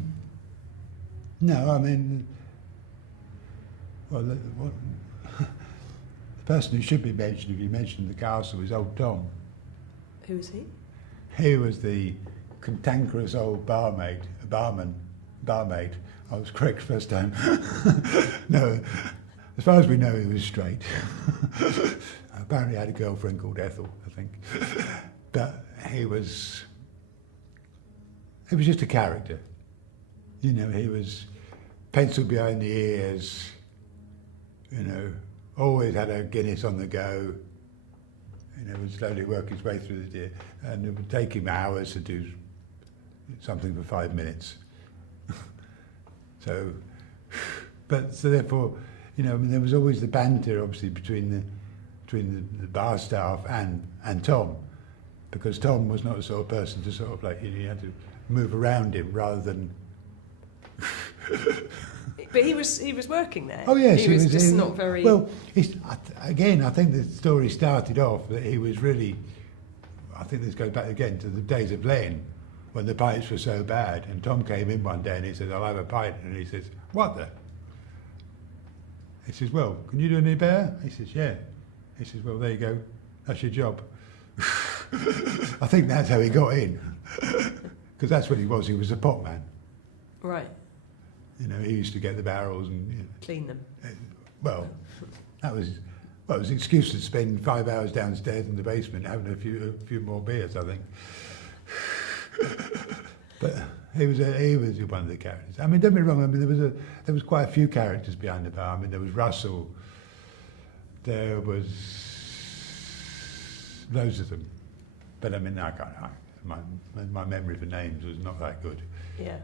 I mean, well, the person who should be mentioned, if you mention the castle, is old Tom. Who was he? He was the cantankerous old barmaid. I was correct first time. No, as far as we know, he was straight. Apparently had a girlfriend called Ethel, I think. But he was just a character. You know, he was pencil behind the ears, you know, always had a Guinness on the go, you know, would slowly work his way through the day, and it would take him hours to do something for 5 minutes. So therefore, you know, I mean, there was always the banter, obviously, between the bar staff and Tom, because Tom was not the sort of person to sort of like, you had to move around him rather than. But he was working there. Oh yes, he was just not very. Well, again, I think the story started off that he was really. I think this goes back again to the days of Len, when the pints were so bad, and Tom came in one day and he said, "I'll have a pint," and he says, "What the?" He says, "Well, can you do any better?" He says, "Yeah." He says, "Well, there you go. That's your job." I think that's how he got in, because that's what he was. He was a pot man. Right. You know, he used to get the barrels and, you know, Clean them. well, it was an excuse to spend 5 hours downstairs in the basement having a few more beers, I think. But he was one of the characters. I mean, don't get me wrong. I mean, there was quite a few characters behind the bar. I mean, there was Russell. There was loads of them. But I mean, my memory for names was not that good. Yeah.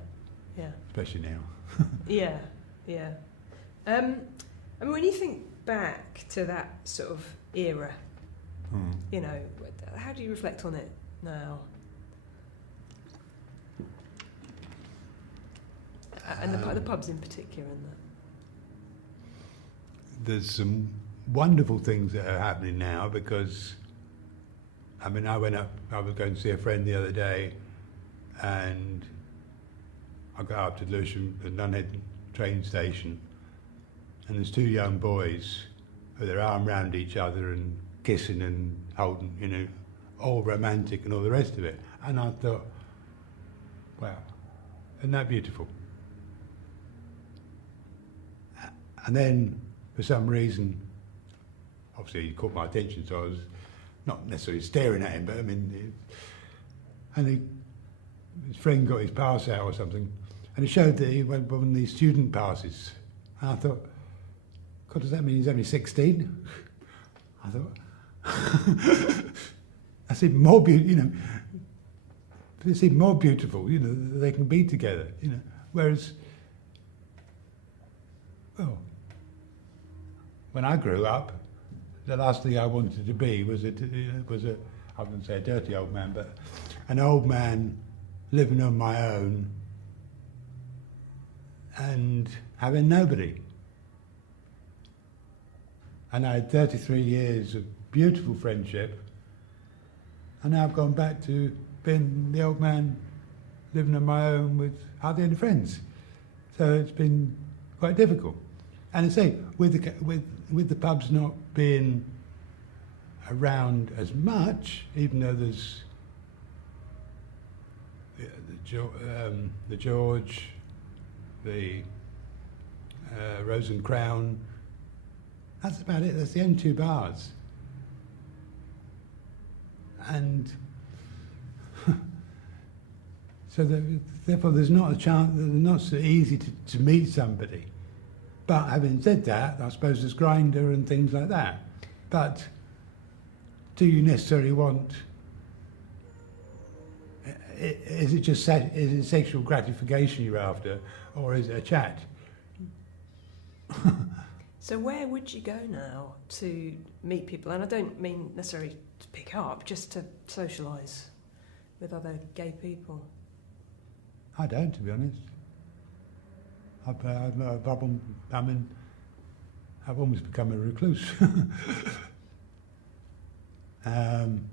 Yeah. Especially now. Yeah. Yeah. I mean, when you think back to that sort of era, you know, how do you reflect on it now? And the pubs in particular, and that. There's some wonderful things that are happening now because, I mean, I was going to see a friend the other day, and I got up to Lewisham, the Nunhead train station, and there's two young boys with their arm round each other and kissing and holding, you know, all romantic and all the rest of it. And I thought, wow, isn't that beautiful? And then, for some reason, obviously he caught my attention, so I was not necessarily staring at him, but I mean, his friend got his pass out or something, and it showed that he went one of these student passes. And I thought, God, does that mean he's only 16? I thought, that's even more beautiful, you know. It's even more beautiful, you know, they can be together, you know. Whereas, well, when I grew up, the last thing I wanted to be was I wouldn't say a dirty old man, but an old man living on my own and having nobody. And I had 33 years of beautiful friendship, and now I've gone back to being the old man living on my own with hardly any friends. So it's been quite difficult. And I say, with the pubs not being around as much, even though there's the George, the Rose and Crown, that's about it. That's the only two bars. And so therefore there's not a chance, it's not so easy to meet somebody. But having said that, I suppose there's Grindr and things like that. But do you necessarily want? Is it sexual gratification you're after, or is it a chat? So where would you go now to meet people? And I don't mean necessarily to pick up, just to socialise with other gay people. I don't, to be honest. I've almost become a recluse. And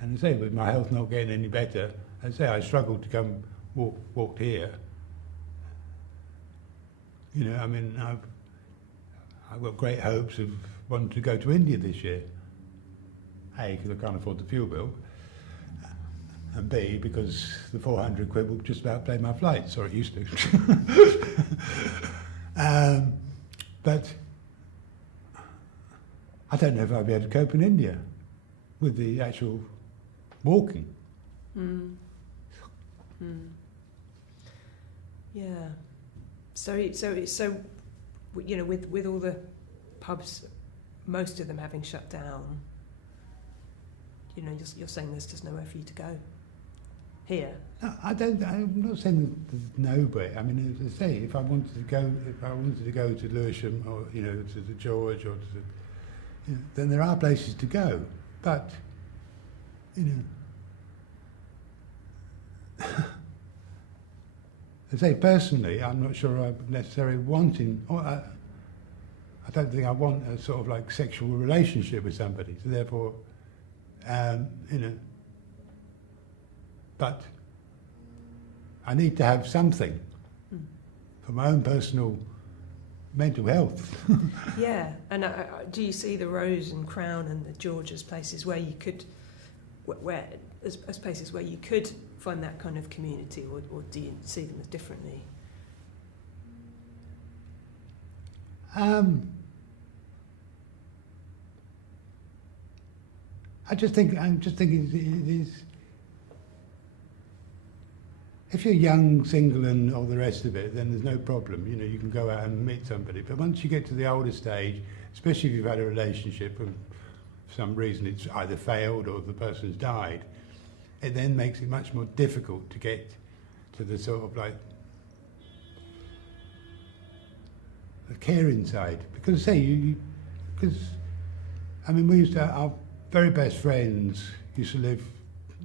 I say, with my health not getting any better, I say I struggled to come walk here. You know, I mean, I've got great hopes of wanting to go to India this year. A, because I can't afford the fuel bill, and B, because the 400 quid will just about pay my flights, or it used to. But I don't know if I'll be able to cope in India with the actual walking. Yeah. So you know, with all the pubs, most of them having shut down, you know, you're saying there's just nowhere for you to go here. No, I'm not saying that there's nowhere. I mean, as I say, if I wanted to go to Lewisham, or you know, to the George, or to the, you know, then there are places to go. But you know, I say personally, I'm not sure I'm necessarily wanting. Or I don't think I want a sort of like sexual relationship with somebody. So therefore, you know. But I need to have something for my own personal mental health. Yeah, and do you see the Rose and Crown and the George as places where you could where as places where you could find that kind of community, or do you see them as differently? I'm just thinking it is. If you're young, single, and all the rest of it, then there's no problem. You know, you can go out and meet somebody. But once you get to the older stage, especially if you've had a relationship and for some reason it's either failed or the person's died, it then makes it much more difficult to get to the sort of like the caring side. Because because I mean, we used to, our very best friends used to live,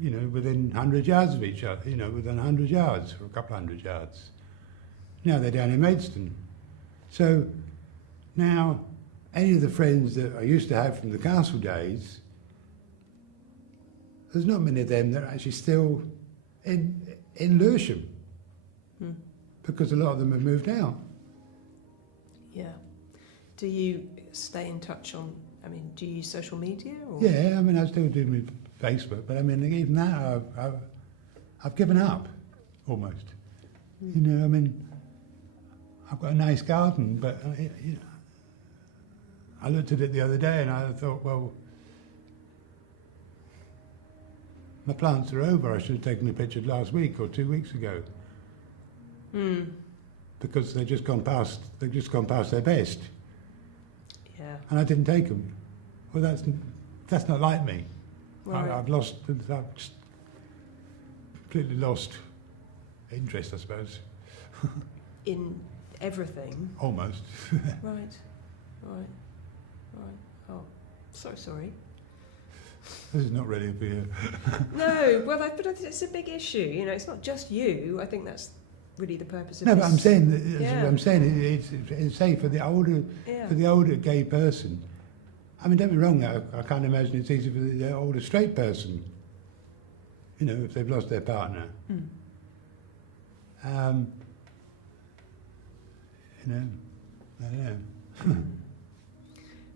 you know, within 100 yards of each other, you know, within 100 yards or a couple of 100 yards. Now they're down in Maidstone. So now any of the friends that I used to have from the castle days, there's not many of them that are actually still in Lewisham, because a lot of them have moved out. Yeah. Do you stay in touch on, I mean, do you use social media? Or? Yeah, I mean, I still do my Facebook, but I mean, even that, I've given up, almost. You know, I mean, I've got a nice garden, but you know, I looked at it the other day and I thought, well, my plants are over. I should have taken a picture last week or 2 weeks ago. Because they've just gone past their best. Yeah. And I didn't take them. Well, that's not like me. Right. I've just completely lost interest, I suppose. In everything? Almost. Right. Oh, so sorry. This is not really a beer. No, well, but it's a big issue. You know, it's not just you. I think that's really the purpose of No, this. but I'm saying that, Yeah. I'm saying it's say for the older gay person. I mean, don't be wrong. I can't imagine it's easy for the older straight person. You know, if they've lost their partner. You know, I don't know.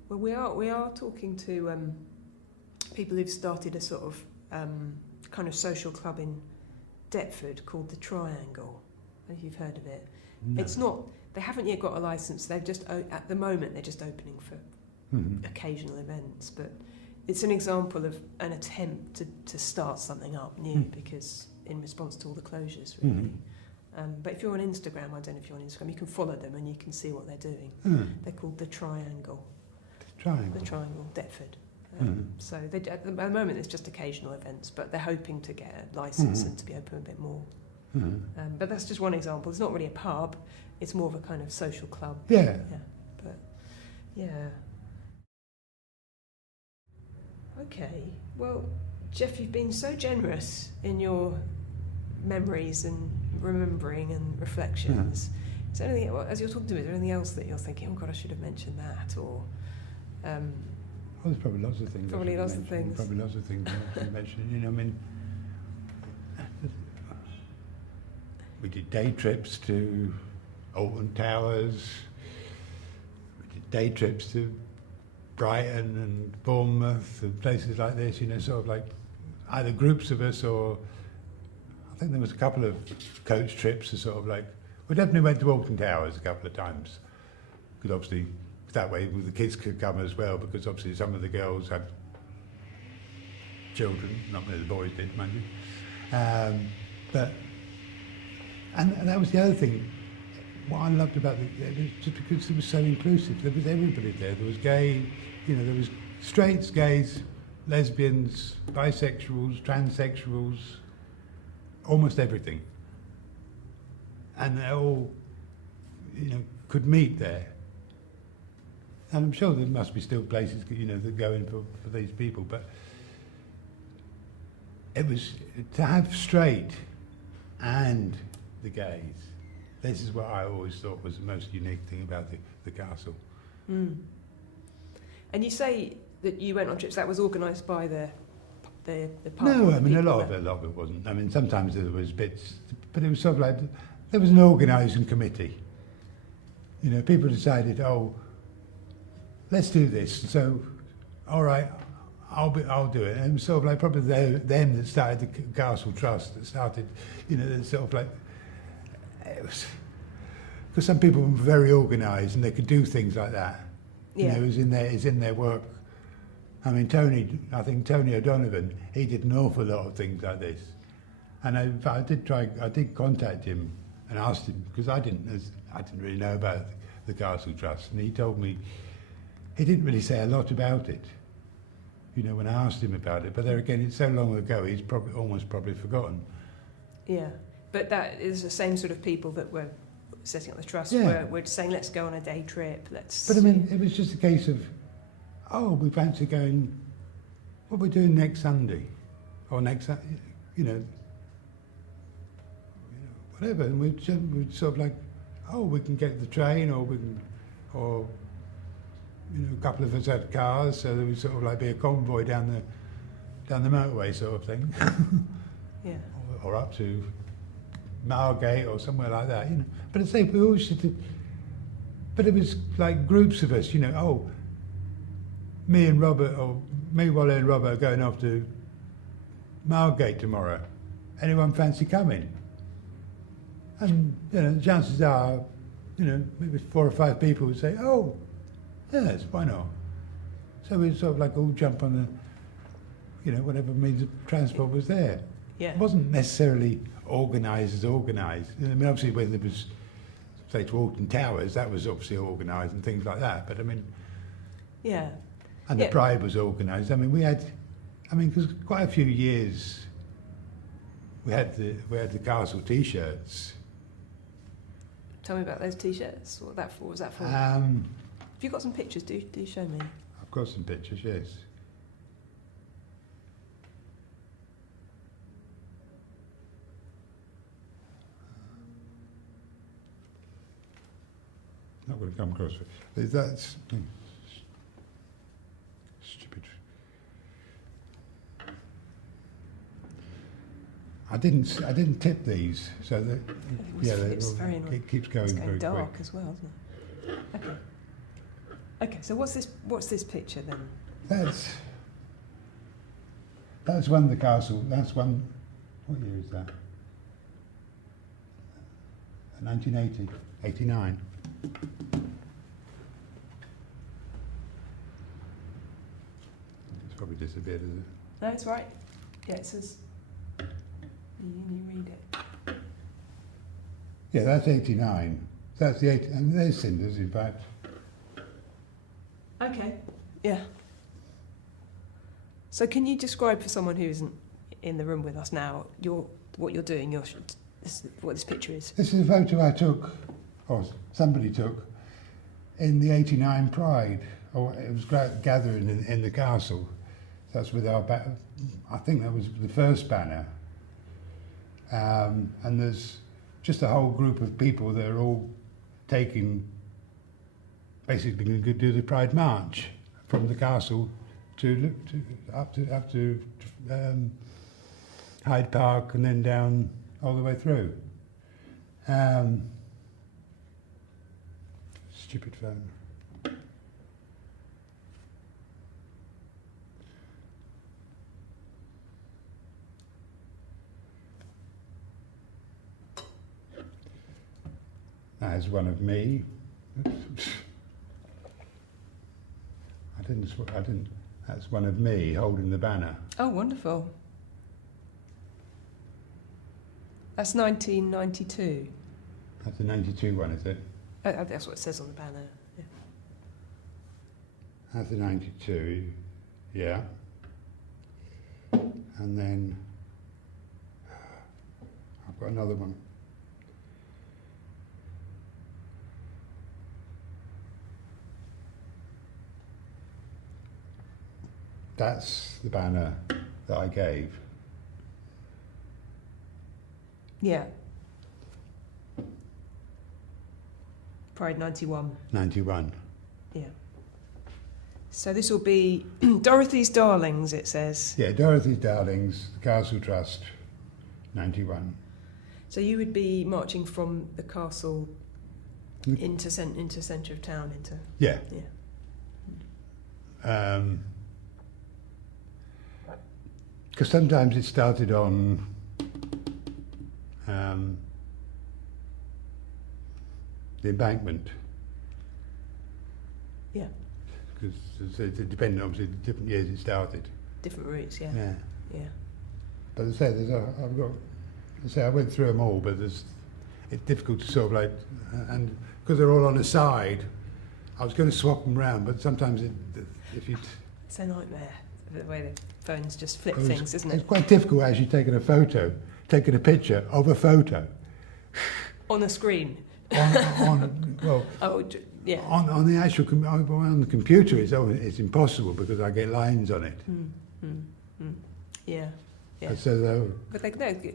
Well, we are talking to people who've started a sort of kind of social club in Deptford called the Triangle. I don't know if you've heard of it. No. It's not. They haven't yet got a license. They've just at the moment they're just opening for occasional events. But it's an example of an attempt to start something up new because in response to all the closures, really. But if you're on Instagram, I don't know if you're on Instagram, you can follow them and you can see what they're doing. They're called the Triangle. The Triangle, Deptford. So at the moment it's just occasional events, but they're hoping to get a licence and to be open a bit more. But that's just one example. It's not really a pub, it's more of a kind of social club. Yeah. But yeah. Okay, well, Geoff, you've been so generous in your memories and remembering and reflections. Is there anything, as you're talking to me, is there anything else that you're thinking, oh God, I should have mentioned that, or... there's probably lots of things. Probably lots of things. Probably lots of things I should mention. You know, I mean, we did day trips to Alton Towers. We did day trips to Brighton and Bournemouth and places like this. You know, sort of like either groups of us or I think there was a couple of coach trips to sort of like. We definitely went to Alton Towers a couple of times because obviously. That way the kids could come as well, because obviously some of the girls had children, not many of the boys did, mind you. But that was the other thing. What I loved about it was just because it was so inclusive. There was everybody there. There was gay, you know, there was straights, gays, lesbians, bisexuals, transsexuals, almost everything. And they all, you know, could meet there. And I'm sure there must be still places, you know, that go in for these people, but it was to have straight and the gays. This is what I always thought was the most unique thing about the castle. And you say that you went on trips that was organised by the pub? No, I mean a lot of it wasn't. I mean sometimes there was bits, but it was sort of like there was an organising committee. You know, people decided, oh, let's do this. So, all right, I'll do it. And it was sort of like probably them that started the Castle Trust, that started, that sort of like, it was, because some people were very organised and they could do things like that. Yeah. It was in their work. I mean, I think Tony O'Donovan, he did an awful lot of things like this. And I did contact him and asked him, because I didn't really know about the Castle Trust, and he told me he didn't really say a lot about it. When I asked him about it, but there again, it's so long ago, he's probably forgotten. Yeah, but that is the same sort of people that were setting up the trust. Yeah. We're saying, let's go on a day trip. But I mean, it was just a case of, we fancy going. What are we doing next Sunday, or next, whatever. And we'd sort of like, we can get the train, or a couple of us had cars, so there would sort of like be a convoy down the motorway sort of thing. Yeah. Or up to Margate or somewhere like that, But I say we always did. But it was like groups of us, me and Robert, or me, Wally and Robert are going off to Margate tomorrow. Anyone fancy coming? And the chances are, maybe 4 or 5 people would say, yes, why not? So we'd sort of like all jump on the, whatever means of transport was there. Yeah. It wasn't necessarily organised. I mean, obviously when there was, say, to Alton Towers, that was obviously organised and things like that. But I mean, yeah. And the Pride was organised. I mean, because quite a few years we had the Castle T-shirts. Tell me about those T-shirts. What was that for? Have you got some pictures? Do show me. I've got some pictures, yes. Not going to come across it. That's stupid. I didn't tip these, so that it's very annoying. It keeps going, it's going very dark quick. as well, isn't it? Okay, so what's this picture then? That's one of the castle. That's one. What year is that? 1980, 89. It's probably disappeared, is it? No, it's right. Yeah, it says. You read it. Yeah, that's 89. That's the 80, and there's cinders, in fact. Okay. Yeah. So can you describe for someone who isn't in the room with us now what you're doing? What this picture is? This is a photo I took, or somebody took, in the 89 Pride. Or it was gathering in the castle. That's with our I think that was the first banner. And there's just a whole group of people that are all basically going to do the Pride March from the castle up to Hyde Park and then down all the way through. Stupid phone. That is one of me. Oops. I didn't. That's one of me holding the banner. Oh, wonderful. That's 1992. That's the 92 one, is it? That's what it says on the banner. Yeah. That's the 92, yeah. And then I've got another one. That's the banner that I gave. Yeah. Pride 91. 91. Yeah. So this will be Dorothy's Darlings, it says. Yeah, Dorothy's Darlings, the Castle Trust, 91. So you would be marching from the castle into centre of town, into... Yeah. Yeah. Because sometimes it started on the embankment. Yeah. Because it depended, obviously, the different years it started. Different routes, yeah. Yeah. Yeah. But as I say, I went through them all, but it's difficult to sort of like, and because they're all on the side, I was going to swap them round, but sometimes if you... It's a nightmare, the way the phones just flip things, isn't It's it? quite difficult actually taking a picture of a photo. On a screen. On Yeah. on the actual on the computer, it's impossible because I get lines on it. Yeah. Yeah. So But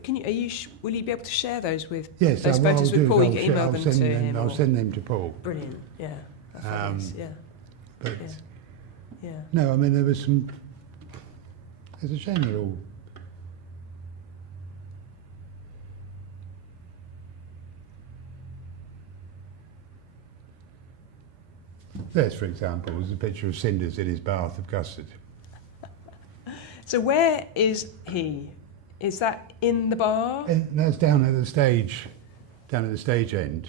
can you? Will you be able to share those with yes, those photos with Paul? You can email I'll them send to him. I'll send them to Paul. Brilliant. Yeah. Fabulous, yeah. But Yeah. no, I mean there was some. It's a shame they're all. There's, for example, was a picture of Cinders in his bath of custard. So where is he? Is that in the bar? And that's down at the stage end.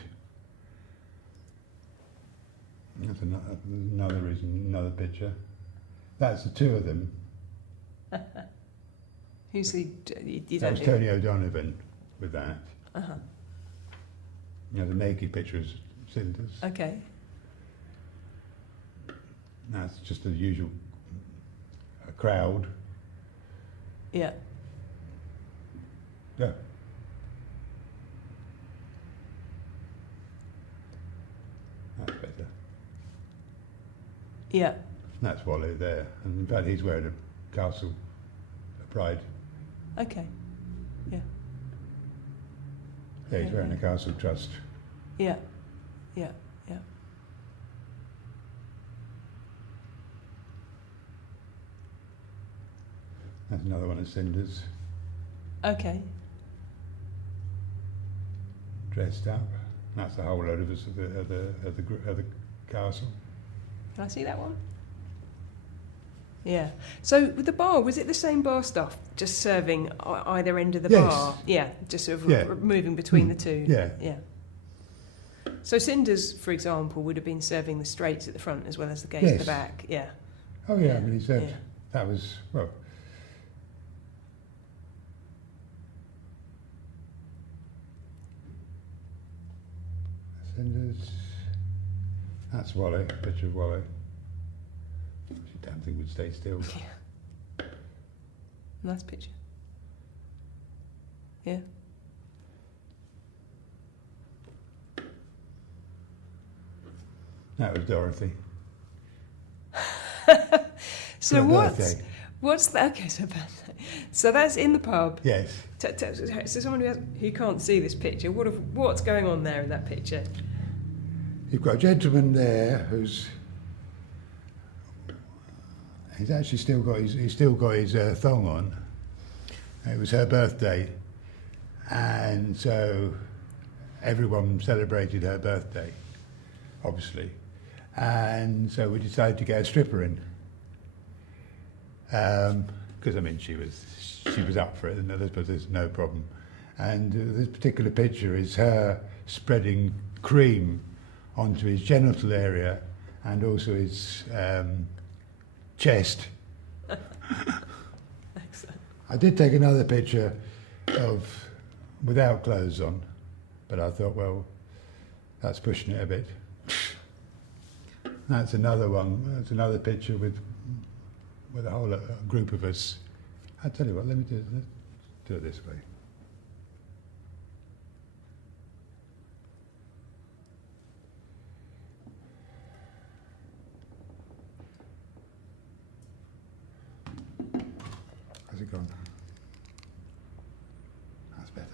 That's another picture. That's the two of them. Who's the? You That don't was know. Tony O'Donovan with that. Uh-huh. You know, the naked picture is Cinders. Okay. That's just the usual crowd. Yeah. Yeah. That's better. Yeah. That's Wally there. And in fact, he's wearing a castle, a pride. Okay. Yeah. Yeah, he's wearing a castle trust. Yeah. Yeah. Yeah. That's another one of Cinders, Okay. dressed up. That's a whole load of us at the castle. Can I see that one? Yeah. So with the bar, was it the same bar staff just serving either end of the Yes. bar? Yeah. Just sort of Yeah. moving between the two. Yeah. Yeah. So Cinders, for example, would have been serving the straights at the front as well as the gays at Yes. the back. Yeah. Oh yeah, I mean he said Yeah. that was well. Cinders. That's Wally. Picture of Wally. She damn thing would stay still. Yeah. Nice picture. Yeah. That was Dorothy. So For her what's birthday. what's that? Okay, so birthday. So that's in the pub. Yes. So someone who can't see this picture, what's going on there in that picture? You've got a gentleman there who's he's actually still got his thong on. It was her birthday, and so everyone celebrated her birthday, obviously, and so we decided to get a stripper in. Because I mean she was up for it, and there's no problem. And this particular picture is her spreading cream onto his genital area and also his chest. Excellent. I did take another picture without clothes on, but I thought, well, that's pushing it a bit. That's another one. That's another picture with a whole group of us. I tell you what, let's do it this way. How's it gone? That's better.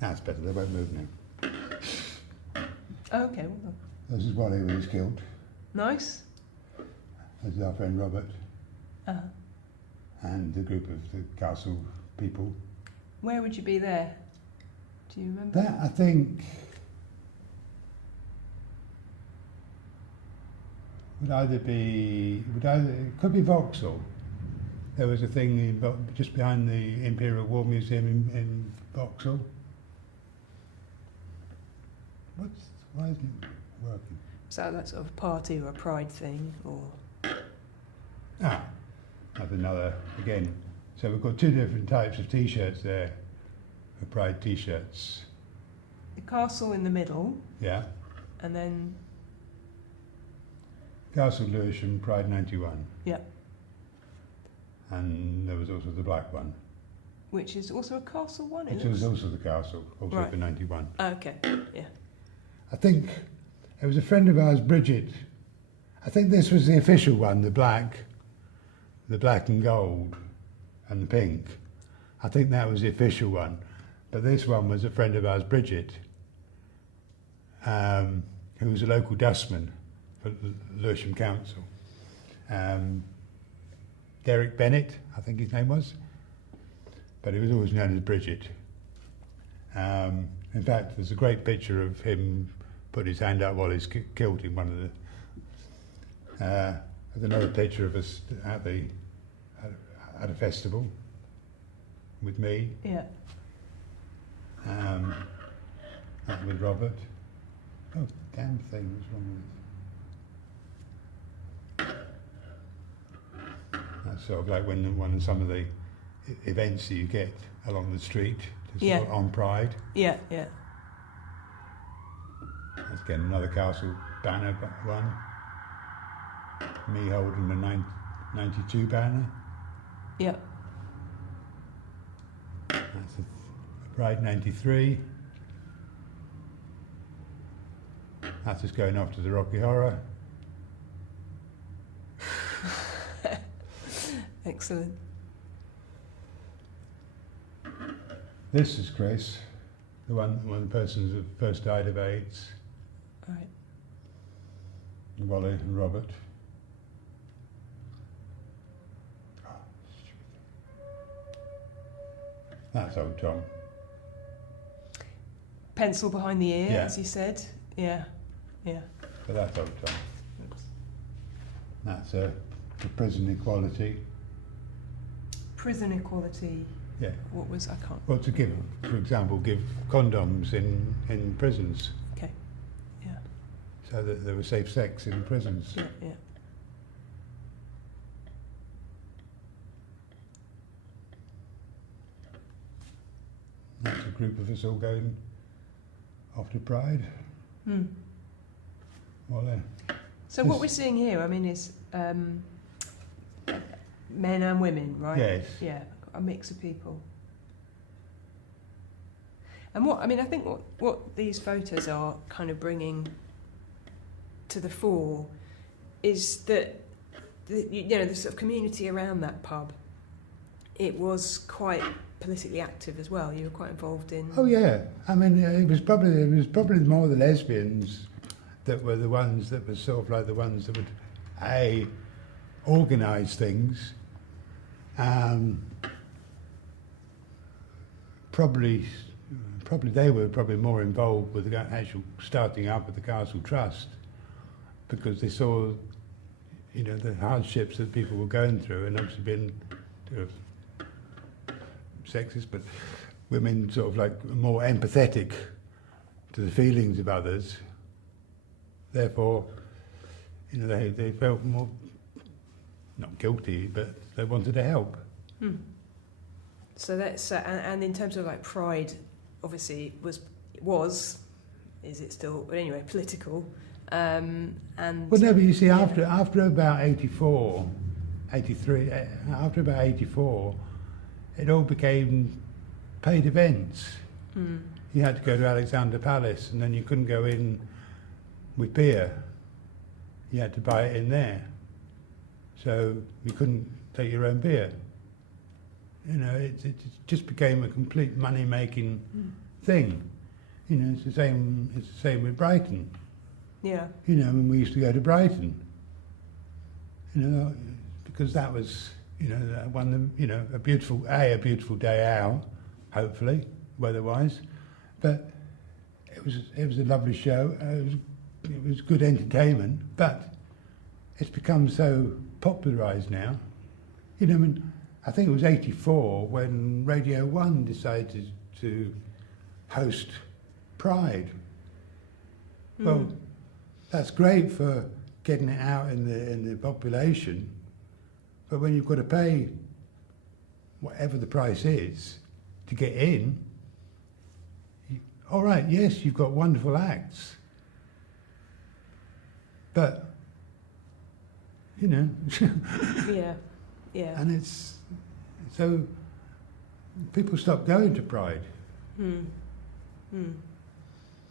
That's better. They won't move now. Oh, okay. Well done. This is Wally with his kilt. Nice. This is our friend Robert Uh-huh. and the group of the castle people. Where would you be there? Do you remember? That, I think, It could be Vauxhall. There was a thing just behind the Imperial War Museum in Vauxhall. Why isn't it working? So that's sort of a party or a pride thing, or That's another, again. So we've got two different types of T-shirts there, the Pride T-shirts. the castle in the middle, Yeah, and then Castle Lewisham, Pride 91. yeah, And there was also the black one, which is also a castle one. which was also the castle, also Right. for 91. Okay, yeah. I think it was a friend of ours, Bridget. I think this was the official one, the black and gold and the pink. I think that was the official one. But this one was a friend of ours, Bridget, who was a local dustman for the Lewisham Council. Derek Bennett, I think his name was. But he was always known as Bridget. In fact, there's a great picture of him put his hand up while he's killed in one of the... there's another picture of us at a festival with me, Yeah. that with Robert. Oh, damn thing, what's wrong with it? That's sort of like one of some of the events that you get along the street Yeah. on Pride. Yeah, yeah. That's again another castle banner one. Me holding the 92 banner. Yeah. That's a Pride 93. That's us going off to the Rocky Horror. Excellent. This is Chris, one of the persons that first died of AIDS. All right. Wally and Robert. That's old Tom. Pencil behind the ear, Yeah. as you said. Yeah. Yeah. But that's old Tom. Oops. That's for prison equality. Prison equality. Yeah. What was I can't. Well, to give, for example, give condoms in prisons Okay. Yeah. so that there was safe sex in prisons. Yeah. Yeah. That's a group of us all going off to Pride. Hmm. Well, then. So what we're seeing here, I mean, is men and women, right? Yes. Yeah, a mix of people. And I think what these photos are kind of bringing to the fore is that the sort of community around that pub, it was quite politically active as well. You were quite involved in. Oh yeah, I mean it was probably more the lesbians that were the ones that were sort of like the ones that would organise things. Probably they were probably more involved with the actual starting up of the Castle Trust because they saw, the hardships that people were going through, and obviously being sexist, but women sort of like more empathetic to the feelings of others. Therefore, they felt more not guilty, but they wanted to help. Hmm. So that's and in terms of like Pride, obviously is it still? But anyway, political. And Well, no, but you see, after about 84, 83, after about 84, it all became paid events. Hmm. You had to go to Alexander Palace, and then you couldn't go in with beer. You had to buy it in there. So you couldn't take your own beer. It just became a complete money-making thing. It's the same with Brighton. Yeah. When we used to go to Brighton. Because that was, a beautiful day out, hopefully, weather-wise. But it was a lovely show. It was good entertainment, but it's become so popularised now. You know, I mean, I think it was '84 when Radio 1 decided to host Pride. Well, that's great for getting it out in the population, but when you've got to pay whatever the price is to get in, all right, yes, you've got wonderful acts, but you know, yeah. and it's so people stop going to Pride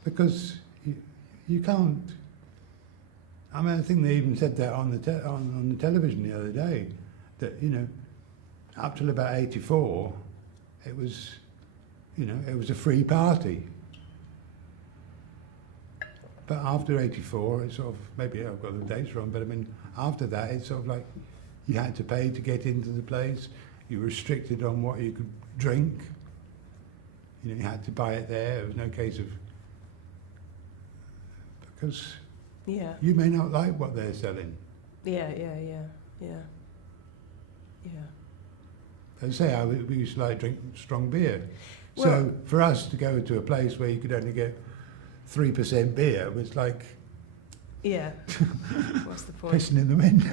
because you can't. I mean, I think they even said that on the television the other day, that, you know, up till about '84, it was, you know, it was a free party. But after '84, it's sort of, maybe I've got the dates wrong, but I mean, after that, it's sort of like you had to pay to get into the place. You were restricted on what you could drink. You know, you had to buy it there. There was no case of, because you may not like what they're selling. Yeah. They say we used to like drink strong beer. Well, so for us to go to a place where you could only get 3% beer was like yeah. What's the point? pissing in the wind.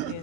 Yeah.